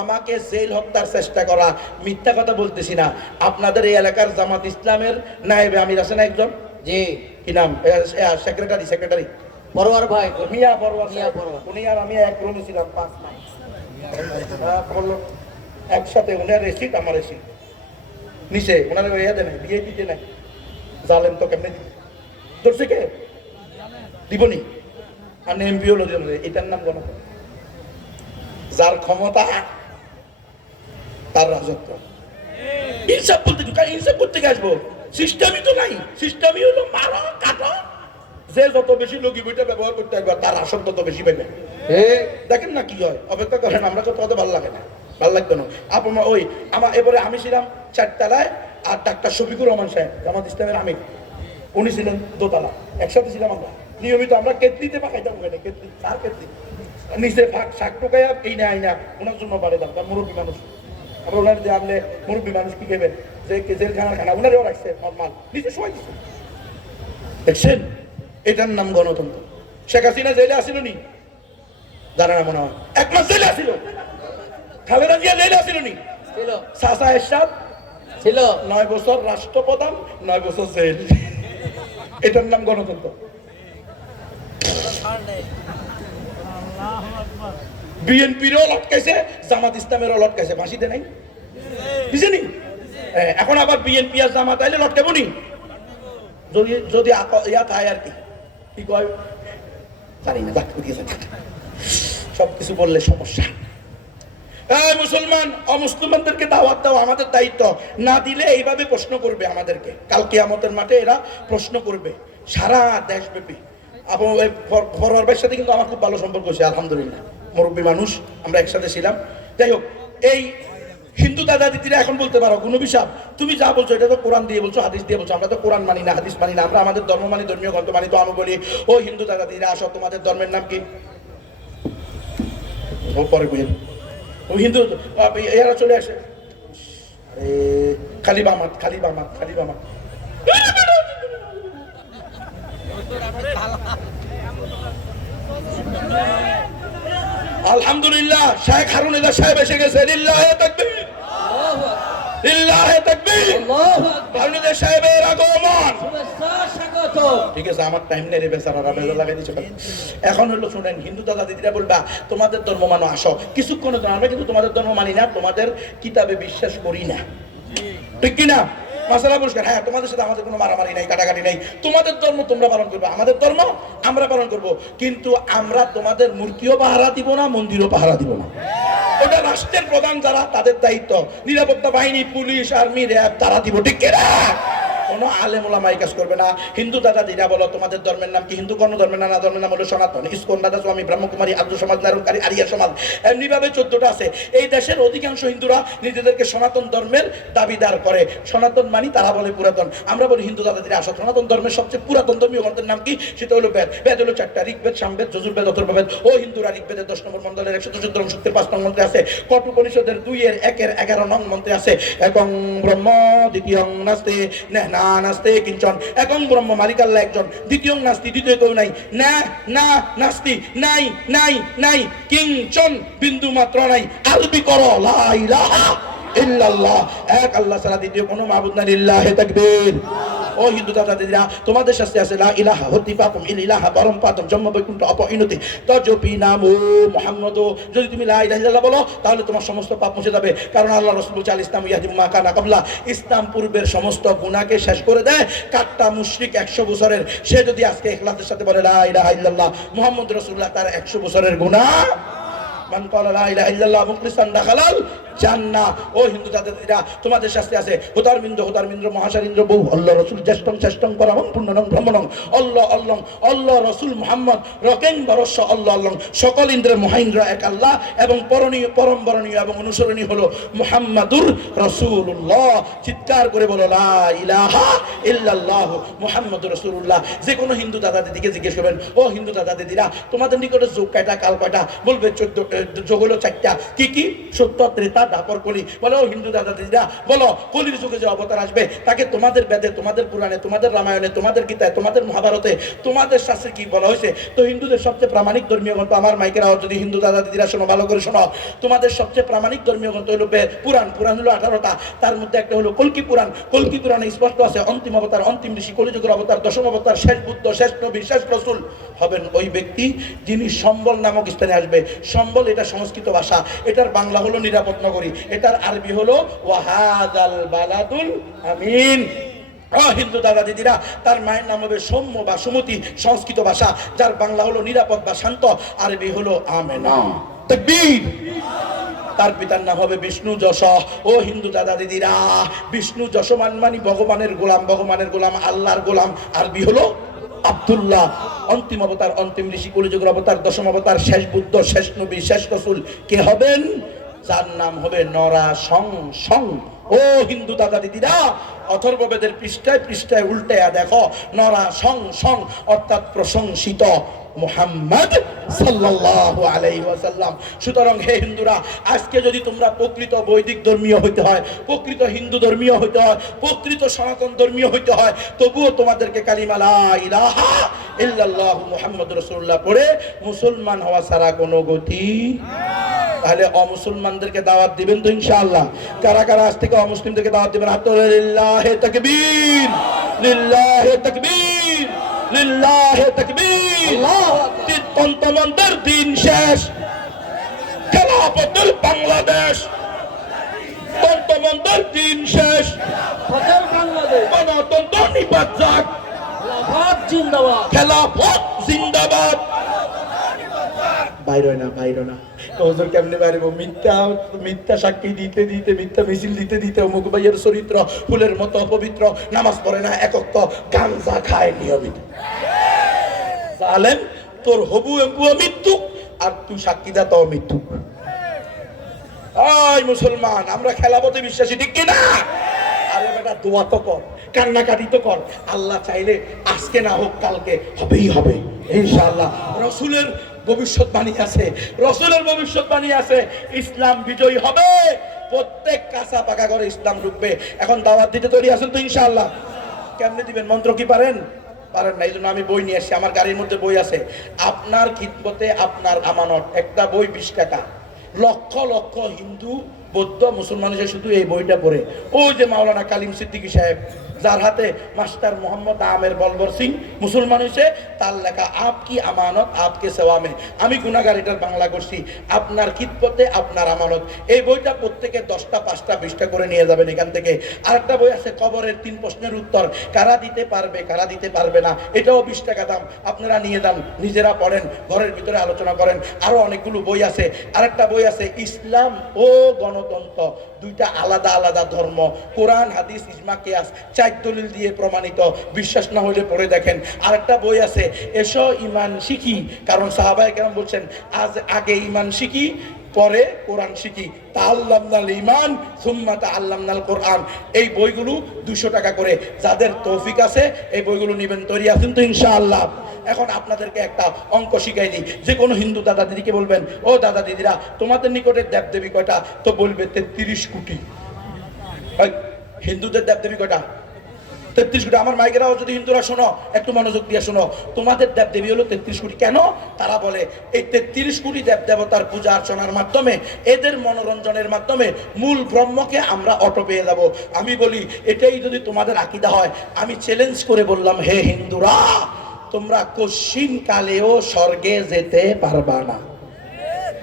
আমাকে জেল হত্যার চেষ্টা করা। মিথ্যা কথা বলতেছি না। আপনাদের এই এলাকার জামাত ইসলামের নায়েবে আমির আছেন একজন, জি কি নাম, সেক্রেটারি পরোয়ার ভাই, মিয়া পরোয়ার, মিয়া পরোয়ার। উনি আর আমি এক রুমে ছিলাম 5 মাস। বললো একসাথে, উনার রেসিট আমার রেসিট নিচে, ওনার ইয়ে নাই, বিয়ে দিতে নাই। জালেম তো কেমনে ধরছে, কে দিবনি? আর এমপি হলো, এটার নাম গণতন্ত্র। যার ক্ষমতা তার রাজত্ব। ইনসাফ বলতে ইনসাফ করতে আসবো, সিস্টেমই তো নাই। সিস্টেমই হলো মারো কাটো, যে যত বেশি লগি বইটা ব্যবহার করতে একবার তার আসন তত বেশি পাইবে। দেখেন না কি হয়, অপেক্ষা করেন। আমরা তো তত ভালো লাগে না, ভালো লাগতো না। আপনার ওই আমার এবারে আমি ছিলাম 4 তলায়, আর ডাক্তার শফিকুর রহমান সাহেব জামাত ইসলামের আমির, উনি ছিলেন 2 তলা, একসাথে ছিলাম আমরা। নিয়মিত আমরা কেতলিতে পাকাইতাম, ওখানে কেতলি, তার কেতলি নিচে ফাঁক শাক টোকাইয়া এই না আইনা ওনার জন্য বাড়ে দাম, তার মুরব্বী মানুষ। আমরা ওনার যে আপনি মুরব্বী মানুষ কি খাবেন, যে জেলখানার খানা ওনারেও রাখছে নর্মাল, নিচে সময় দিচ্ছে। দেখছেন, এটার নাম গণতন্ত্র। শেখ হাসিনা জেলে আসিল নি? জানে না মনে হয়, 1 মাস জেলে আসিল। খালেদা জিয়া জেলে আসিল নি? ছিল চাচা এরশাদ ছিল 9 বছর রাষ্ট্রপ্রধান, 9 বছর জেল। এটার নাম গণতন্ত্র। বিএনপিরও লটকাইছে, জামাত ইসলামেরও লটকাইছে, ফাঁসিতে নাই বুঝেনি। এখন আবার বিএনপি আর জামাত আইলে লটকাবো নি, যদি যদি ইয়া থাকে আর কি, কি কয় জানি না, সব কিছু বললে সমস্যা। মুসলমান অমুসলমানদেরকে দাওয়াত দাও, আমাদের দায়িত্ব। না দিলে এইভাবে প্রশ্ন করবে আমাদেরকে, কাল কিয়ামতের মাঠে এরা প্রশ্ন করবে সারা দেশব্যাপী। পরওয়ার ভাইয়ের সাথে কিন্তু আমার খুব ভালো সম্পর্ক হয়েছে আলহামদুলিল্লাহ, মুরব্বী মানুষ, আমরা একসাথে ছিলাম। যাই হোক, এই হিন্দু দাদা দিদিরা এখন বলতে পারো গুনবী সাহেব তুমি যা বলছো এটা তো কোরআন দিয়ে বলছো, হাদিস দিয়ে বলছো। আমরা তো কোরআন মানি না, হাদিস মানি না, আমরা আমাদের ধর্ম মানি, ধর্মীয় গ্রন্থ মানি। তো আমি বলি, ও হিন্দু দাদা দিদিরা আসো, তোমাদের ধর্মের নাম কি? ও পরে বুঝেন, ও হিন্দু এরা চলে আসে, খালি বামাত, খালি বামাত, খালি বামাত। আলহামদুলিল্লাহ, শায়েখ হারুন এদা সাহেব এসে গেছে। লিল্লাহে তাকবীর, লিল্লাহে তাকবীর, হারুন এদা সাহেবের আগমন। ঠিক আছে, আমার টাইম নেই রে, বেচারারা বেজা লাগাই দিচ্ছে। এখন হলো শুনেন, হিন্দু দাদা দিদিরা বলবা তোমাদের ধর্ম মানো, আসো কিছুক্ষণ। আমরা কিন্তু তোমাদের ধর্ম মানি না, তোমাদের কিতাবে বিশ্বাস করি না, ঠিক কিনা? মাসালা পরিষ্কার। হ্যাঁ, তোমাদের সাথে আমাদের কোনো মারামারি নাই, কাটাকাটি নাই। তোমাদের ধর্ম তোমরা পালন করবে, আমাদের ধর্ম আমরা পালন করব। কিন্তু আমরা তোমাদের মূর্তিও পাহারা দিব না, মন্দিরও পাহারা দিব না। ওটা রাষ্ট্রের প্রধান যারা, তাদের দায়িত্ব। নিরাপত্তা বাহিনী, পুলিশ, আর্মি, র্যাব তারা দিব, ঠিক কিনা? কোনো আলেম ওলামা এই কাজ করবে না। হিন্দু দাদা দিরা বলো তোমাদের ধর্মের নাম কি? হিন্দু কোন ধর্মের নানা ধর্মের নাম হলো সনাতন, ইসকন, দাদা স্বামী, ব্রহ্মকুমারী, আর্য সমাজ, নারুকারী, আরিয়া সমাজ, এমনিভাবে 14টা আছে। এই দেশের অধিকাংশ হিন্দুরা নিজেদেরকে সনাতন ধর্মের দাবিদার করে। সনাতন মানি, তারা বলে পুরাতন। আমরা বলি হিন্দু দাদা দিরা আসো, সনাতন ধর্মের সবচেয়ে পুরাতন ধর্মীয় গ্রন্থের নাম কি? সেটা হলো বেদ। বেদ হলো 4টা, ঋগ্বেদ, সামবেদ, যজুর্বেদ, অথর্ববেদ। ও হিন্দুরা ঋগ্বেদের 10 নম্বর মন্ডলের 114 সূক্তের 5 নং মন্ত্রে আছে। কঠোপনিষদের 2-1 11 নং মন্ত্রে আছে, একং ব্রহ্ম দ্বিতীয়ং নাস্তি না নাস্তে কিঞ্চন। একং ব্রহ্ম, মালিক আল্লাহ একজন, দ্বিতীয়ং নাস্তি, দ্বিতীয় কেউ নাই, না না নাস্তি, নাই নাই নাই, কিঞ্চন বিন্দু মাত্র নাই। আরবি করো, লা ইলাহা ইল্লাল্লাহ, এক আল্লাহ ছাড়া দ্বিতীয় কোনো মাবুদ নাই। লিল্লাহে তাকবীর। ও হিন্দু দাদা দিদিরা, তোমাদের শাস্তি আছে, লা ইলাহা হতি পাপম, ইলাহা পরম পাতম, জন্ম বৈকুণ্ঠ অপইনতি তজপি নামো মুহাম্মদ। যদি তুমি লা ইলাহা ইল্লাল্লাহ বলো, তাহলে তোমার সমস্ত পাপ মুছে যাবে। কারণ আল্লাহ রাসূল বলেছেন, আল ইসলামু ইয়াহদি মা কানা ক্বাবলা, ইসলাম পূর্বের সমস্ত গুনাহকে শেষ করে দেয়। কাট্টা মুশরিক 100 বছরের, সে যদি আজকে ইখলাসের সাথে বলে লা ইলাহা ইল্লাল্লাহ মুহাম্মদ রাসূলুল্লাহ, তার 100 বছরের গুনাহ মান ক্বালা লা ইলাহা ইল্লাল্লাহ মুখলিসান দাখালাল জান্নাহ। ও হিন্দু দাদাদিরা, তোমাদের শাস্তি আছে, হোতারমিন্দ্র মহাশারিন্দ্র বহু আল্লাহ রসুল জ্যেষ্ঠং শ্রেষ্ঠং পরমং পূর্ণনং ব্রহ্মণং আল্লাহ আল্লাহ আল্লাহ রসুল মুহাম্মদ রকেং বরস্য আল্লাহ আল্লাহ। সকল ইন্দ্রের মহাইন্দ্র এক আল্লাহ, এবং পরণীয় পরম বরণীয় এবং অনুসরণীয় হলো মুহাম্মাদুর রাসূলুল্লাহ। চিৎকার করে বলো, লা ইলাহা ইল্লাল্লাহ মুহাম্মাদুর রাসূলুল্লাহ। যে কোনো হিন্দু দাদা দিদিকে জিজ্ঞেস করবেন, ও হিন্দু দাদা দিদিরা, তোমাদের নিকটে যোগ কয়টা, কাল কয়টা? বলবে 14, যোগ হলো 4টা। কি কি? সত্য, ত্রেতা, দাপর, কলি। বলে, ও হিন্দু দাদা দিদিরা বলো, কলির যুগে যে অবতার আসবে, তাকে তোমাদের বেদে, তোমাদের পুরাণে, তোমাদের রামায়ণে, তোমাদের গীতায়, তোমাদের মহাভারতে, তোমাদের শাস্ত্রে কি বলা হয়েছে? তো হিন্দুদের সবচেয়ে প্রামাণিক ধর্মীয় গ্রন্থ, আমার মাইকেরা যদি হিন্দু দাদা দিদিরা শোনো, ভালো করে শোনো, তোমাদের সবচেয়ে প্রামাণিক ধর্মীয় গ্রন্থ হলো পুরাণ। পুরাণ হলো 18টা, তার মধ্যে একটা হলো কল্কি পুরাণ। কল্কি পুরাণে স্পষ্ট আছে, অন্তিম অবতার, অন্তিম ঋষি, কলিযুগের অবতার, দশম অবতার, শেষ বুদ্ধ, শেষ নবী, শেষ রসুল হবেন ওই ব্যক্তি যিনি সম্বল নামক স্থানে আসবে। সম্বল এটা সংস্কৃত ভাষা, এটার বাংলা হলো নিরাপদ নগরী, এটার আরবি হলো ওয়াহাদাল বালাদুল আমিন। হিন্দু দাদা দিদিরা, তার মায়ের নাম হবে সৌম্য বা সুমতি, সংস্কৃত ভাষা, যার বাংলা হলো নিরাপদ বা শান্ত, আরবি হলো আমেনা। তাকবীর। তার পিতার নাম হবে বিষ্ণু যশ। ও হিন্দু দাদা দিদিরা, বিষ্ণু যশমান মানে ভগবানের গোলাম, ভগবানের গোলাম, আল্লাহর গোলাম, আরবি হলো আব্দুল্লাহ। অন্তিম অবতার, অন্তিম ঋষি, কলিযুগের অবতার, দশম অবতার, শেষ বুদ্ধ, শেষ নবী, শেষ রসুল কে হবেন? যার নাম হবে নরা সং সং। ও হিন্দু দাদা দিদিরা, অথর্ববেদের পৃষ্ঠায় পৃষ্ঠায় উল্টায়া দেখো, নরা সং সং অর্থাৎ প্রশংসিত মুহাম্মদ সাল্লাল্লাহু আলাইহি ওয়াসাল্লাম। সুতরাং হে হিন্দুরা, আজকে যদি তোমরা প্রকৃত বৈদিক ধর্মীয় হইতে হয়, প্রকৃত হিন্দু ধর্মীয় হইতে হয়, প্রকৃত সনাতন ধর্মীয় হইতে হয়, তবুও তোমাদেরকে কালিমা লা ইলাহা ইল্লাল্লাহ মুহাম্মাদুর রাসূলুল্লাহ পড়ে মুসলমান হওয়া ছাড়া কোনো গতি। তাহলে অমুসলমানদেরকে দাওয়াত দিবেন তো ইনশাআল্লাহ? কারা কারা আজ থেকে অমুসলিমদেরকে দাওয়াত দিবেন? হাত তোলেন। লিল্লাহে তাকবীর, লিল্লাহে তাকবীর, লিল্লাহে তাকবীর। আল্লাহু আকবার। তন্তমন্ত্রের দিন শেষ। খেলাফতের বাংলাদেশ, তন্ত্রমন্ত্রের দিন শেষ, গণতন্ত্র নিপাত যাক, খেলাফত জিন্দাবাদ। বাইরে না, বাইরে না, হুজুর কেমনে বাইরব? মিথ্যা মিথ্যা সাক্ষী দিতে দিতে, মিথ্যা মিছিল দিতে দিতে অমুক ভাইয়ের চরিত্র ফুলের মতো অপবিত্র, নামাজ পড়ে না, একক গাঞ্জা খায় নিয়মিত। জালেম, তোর হবু এম্বুয়া মৃত্যু, আর তুই সাক্ষী দা তাও মৃত্যু। আয় মুসলমান, আমরা খেলাপথে বিশ্বাসী, ঠিক কিনা? আরে বেটা, দোয়া তো কর, কান্নাকাটি তো কর। আল্লাহ চাইলে আজকে না হোক কালকে হবেই হবে ইনশাআল্লাহ। রসুলের ভবিষ্যৎবাণী আছে, রসুলের ভবিষ্যৎবাণী আছে, ইসলাম বিজয়ী হবে। প্রত্যেক কাঁচা পাকা করে ইসলাম ঢুকবে। এখন দাওয়াত দিতে তৈরি আছেন তো ইনশাআল্লাহ? কেমনে দিবেন? মন্ত্র কি পারেন? পারেন না, এই জন্য আমি বই নিয়ে আসছি। আমার গাড়ির মধ্যে বই আছে, আপনার খিদমতে আপনার আমানত। একটা বই 20 টাকা। লক্ষ লক্ষ হিন্দু বৌদ্ধ মুসলমান এসে শুধু এই বইটা পড়ে। ওই যে মাওলানা কালিম সিদ্দিকী সাহেব, যার হাতে মাস্টার মোহাম্মদ আমের বলবর সিং মুসলমান হয়েছে, তার লেখা আপ কি আমানত আপকে সেওয়ামে। আমি গুনাহগার, এটার বাংলা করছি, আপনার খিদমতে আপনার আমানত। এই বইটা প্রত্যেকে 10টা 5টা 20টা করে নিয়ে যাবেন এখান থেকে। আরেকটা বই আছে কবরের 3 প্রশ্নের উত্তর, কারা দিতে পারবে কারা দিতে পারবে না, এটাও 20 টাকা দাম। আপনারা নিয়ে যান, নিজেরা পড়েন, ঘরের ভিতরে আলোচনা করেন। আরো অনেকগুলো বই আছে। আরেকটা বই আছে ইসলাম ও গণতন্ত্র, দুইটা আলাদা আলাদা ধর্ম, কোরআন হাদিস ইজমা কিয়াস 4 দলিল দিয়ে প্রমাণিত। বিশ্বাস না হলে পড়ে দেখেন। আরেকটা বই আছে এসো ঈমান শিখি, কারণ সাহাবায়ে কেরাম বলছেন আগে ঈমান শিখি পরে কোরআন শিখি, তাআল্লামনাল ঈমান সুম্মা তাআল্লামনাল কোরআন। এই বইগুলো 200 টাকা করে। যাদের তৌফিক আছে এই বইগুলো নেবেন, তৈরি আছেন তো ইনশাআল্লাহ? এখন আপনাদেরকে একটা অঙ্ক শিখাই দিই। যে কোনো হিন্দু দাদা দিদিকে বলবেন, ও দাদা দিদিরা, তোমাদের নিকটে দেবদেবী কয়টা? তো বলবে 33 কোটি। হিন্দুদের দেবদেবী কয়টা? 33 কোটি। আমার মাইকেরাও যদি হিন্দুরা শোনো, একটু মনোযোগ দিয়ে শোনো, তোমাদের দেবদেবী হলো 33 কোটি। কেন? তারা বলে এই 33 কোটি দেব দেবতার পূজা অর্চনার মাধ্যমে, এদের মনোরঞ্জনের মাধ্যমে মূল ব্রহ্মকে আমরা অটো পেয়ে যাব। আমি বলি এটাই যদি তোমাদের আকীদা হয়, আমি চ্যালেঞ্জ করে বললাম, হে হিন্দুরা, তোমরা কশিন কালেও স্বর্গে যেতে পারবা না।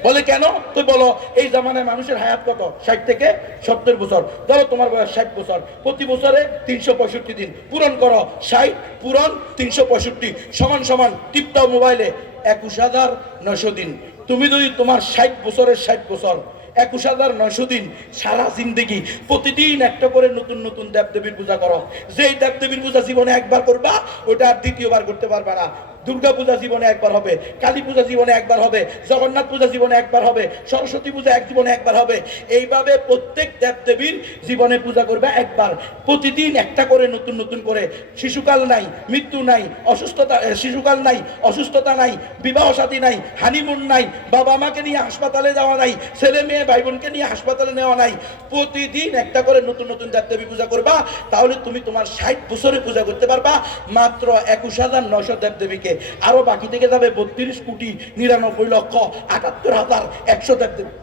বলে কেন? তো বলো, এই জামানায় মানুষের হায়াত কত? 60 থেকে 70 বছর। ধরো তোমার বয়স 60 বছর, প্রতি বছরে 365 দিন পূরণ করো। 60 পূরণ 365 সমান সমান টিপটাও মোবাইলে 21,900 দিন। তুমি যদি তোমার 60 বছরের 60 বছর 21,900 দিন সারা জিন্দেগি প্রতিদিন একটা করে নতুন নতুন দেবদেবীর পূজা করো। যেই দেবদেবীর পূজা জীবনে একবার করবা, ওটা আর দ্বিতীয়বার করতে পারবা না। দুর্গা পূজা জীবনে একবার হবে, কালী পূজা জীবনে একবার হবে, জগন্নাথ পূজা জীবনে একবার হবে, সরস্বতী পূজা এক জীবনে একবার হবে। এইভাবে প্রত্যেক দেবদেবীর জীবনে পূজা করবে একবার। প্রতিদিন একটা করে নতুন নতুন করে। শিশুকাল নাই, মৃত্যু নাই, অসুস্থতা, শিশুকাল নাই, অসুস্থতা নাই, বিবাহ সাথী নাই, হানিমুন নাই, বাবা মাকে নিয়ে হাসপাতালে যাওয়া নাই, ছেলে মেয়ে ভাই বোনকে নিয়ে হাসপাতালে নেওয়া নাই। প্রতিদিন একটা করে নতুন নতুন দেবদেবী পূজা করবা। তাহলে তুমি তোমার 60 বছরে পূজা করতে পারবা মাত্র 21,900 দেবদেবীকে। আরো বাকি থেকে যাবে 32 কোটি 99,78,100 দেবদেবী,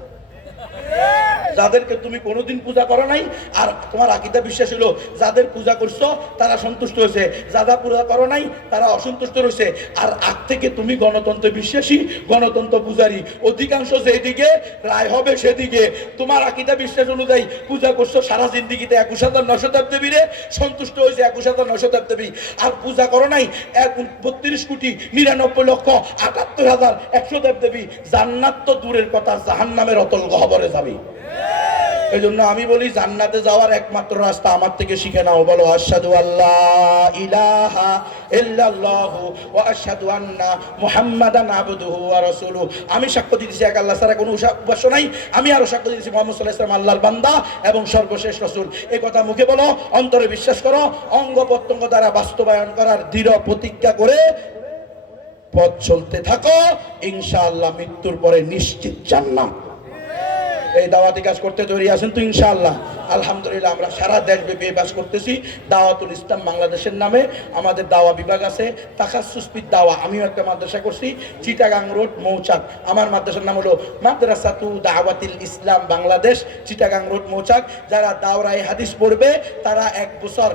যাদেরকে তুমি কোনোদিন পূজা করো নাই। আর তোমার আকীদা বিশ্বাস হলো যাদের পূজা করছো তারা সন্তুষ্ট হয়েছে, যারা পূজা করো নাই তারা অসন্তুষ্ট রয়েছে। আর আগ থেকে তুমি গণতন্ত্র বিশ্বাসী, গণতন্ত্র পূজারী, অধিকাংশ যেদিকে রায় হবে সেদিকে। তোমার আকীদা বিশ্বাস অনুযায়ী পূজা করছো সারা জিন্দিগিতে 21,900 দেবদেবীরে, সন্তুষ্ট হয়েছে 21,900 দেবদেবী। আর পূজা করো নাই 32 কোটি 99,78,100 দেবদেবী। জান্নাত তো দূরের কথা, জাহান্নামের অতল গহ্বরে যাবে। এই জন্য আমি বলি, জান্নাতে যাওয়ার একমাত্র রাস্তা আমার থেকে শিখে নাও। বলো আশহাদু আল্লাহ ইলাহা ইল্লাল্লাহু ওয়া আশহাদু আন্না মুহাম্মাদান আবদুহু ওয়া রাসূলুহু। আমি সাক্ষ্য দিতেছি এক আল্লাহ ছাড়া কোনো উপাস্য নাই। আমি আরো সাক্ষ্য দিতেছি মুহাম্মদ সাল্লাল্লাহু আলাইহি ওয়াসাল্লাম আল্লাহর বান্দা এবং সর্বশেষ রাসূল। এই কথা মুখে বলো, অন্তরে বিশ্বাস করো, অঙ্গ প্রত্যঙ্গ দ্বারা বাস্তবায়ন করার দৃঢ় প্রতিজ্ঞা করে পথ চলতে থাকো। ইনশাআল্লাহ মৃত্যুর পরে নিশ্চিত জান্নাত। এই দাওয়াতি কাজ করতে তৈরি আছেন তো ইনশাআল্লাহ? আলহামদুলিল্লাহ, আমরা সারা দেশব্যাপী বাস করতেছি। দাওয়াতুল ইসলাম বাংলাদেশের নামে আমাদের দাওয়া বিভাগ আছে, তাখাসসুস ফিদ দাওয়া। আমিও একটা মাদ্রাসা করছি, চিটাগাং রোড মৌচাক। আমার মাদ্রাসার নাম হলো মাদ্রাসাতু দাওয়াতিল ইসলাম বাংলাদেশ, চিটাগাং রোড মৌচাক। যারা দাওরায়ে হাদিস পড়বে তারা 1 বছর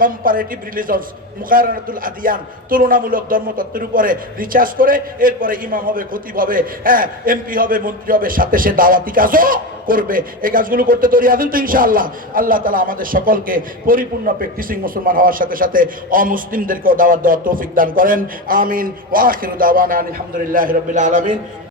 কম্পারেটিভ রিলিজনস মুকারানাতুল আদিয়ান, তুলনামূলক ধর্মতত্ত্বের উপরে রিসার্চ করে এরপরে ইমাম হবে, খতিব হবে, হ্যাঁ এমপি হবে, মন্ত্রী হবে, সাথে সে দাওয়াতি কাজও করবে। এই কাজগুলো করতে তৈরি আছেন তো ইনশাআল্লাহ? আল্লাহ তাআলা আমাদের সকলকে পরিপূর্ণ প্র্যাকটিসিং মুসলমান হওয়ার সাথে সাথে অমুসলিমদেরকেও দাওয়াত দেওয়ার তৌফিক দান করেন। আমিন। ওয়া আখিরু দাওয়ানা আলহামদুলিল্লাহি রাব্বিল আলামিন।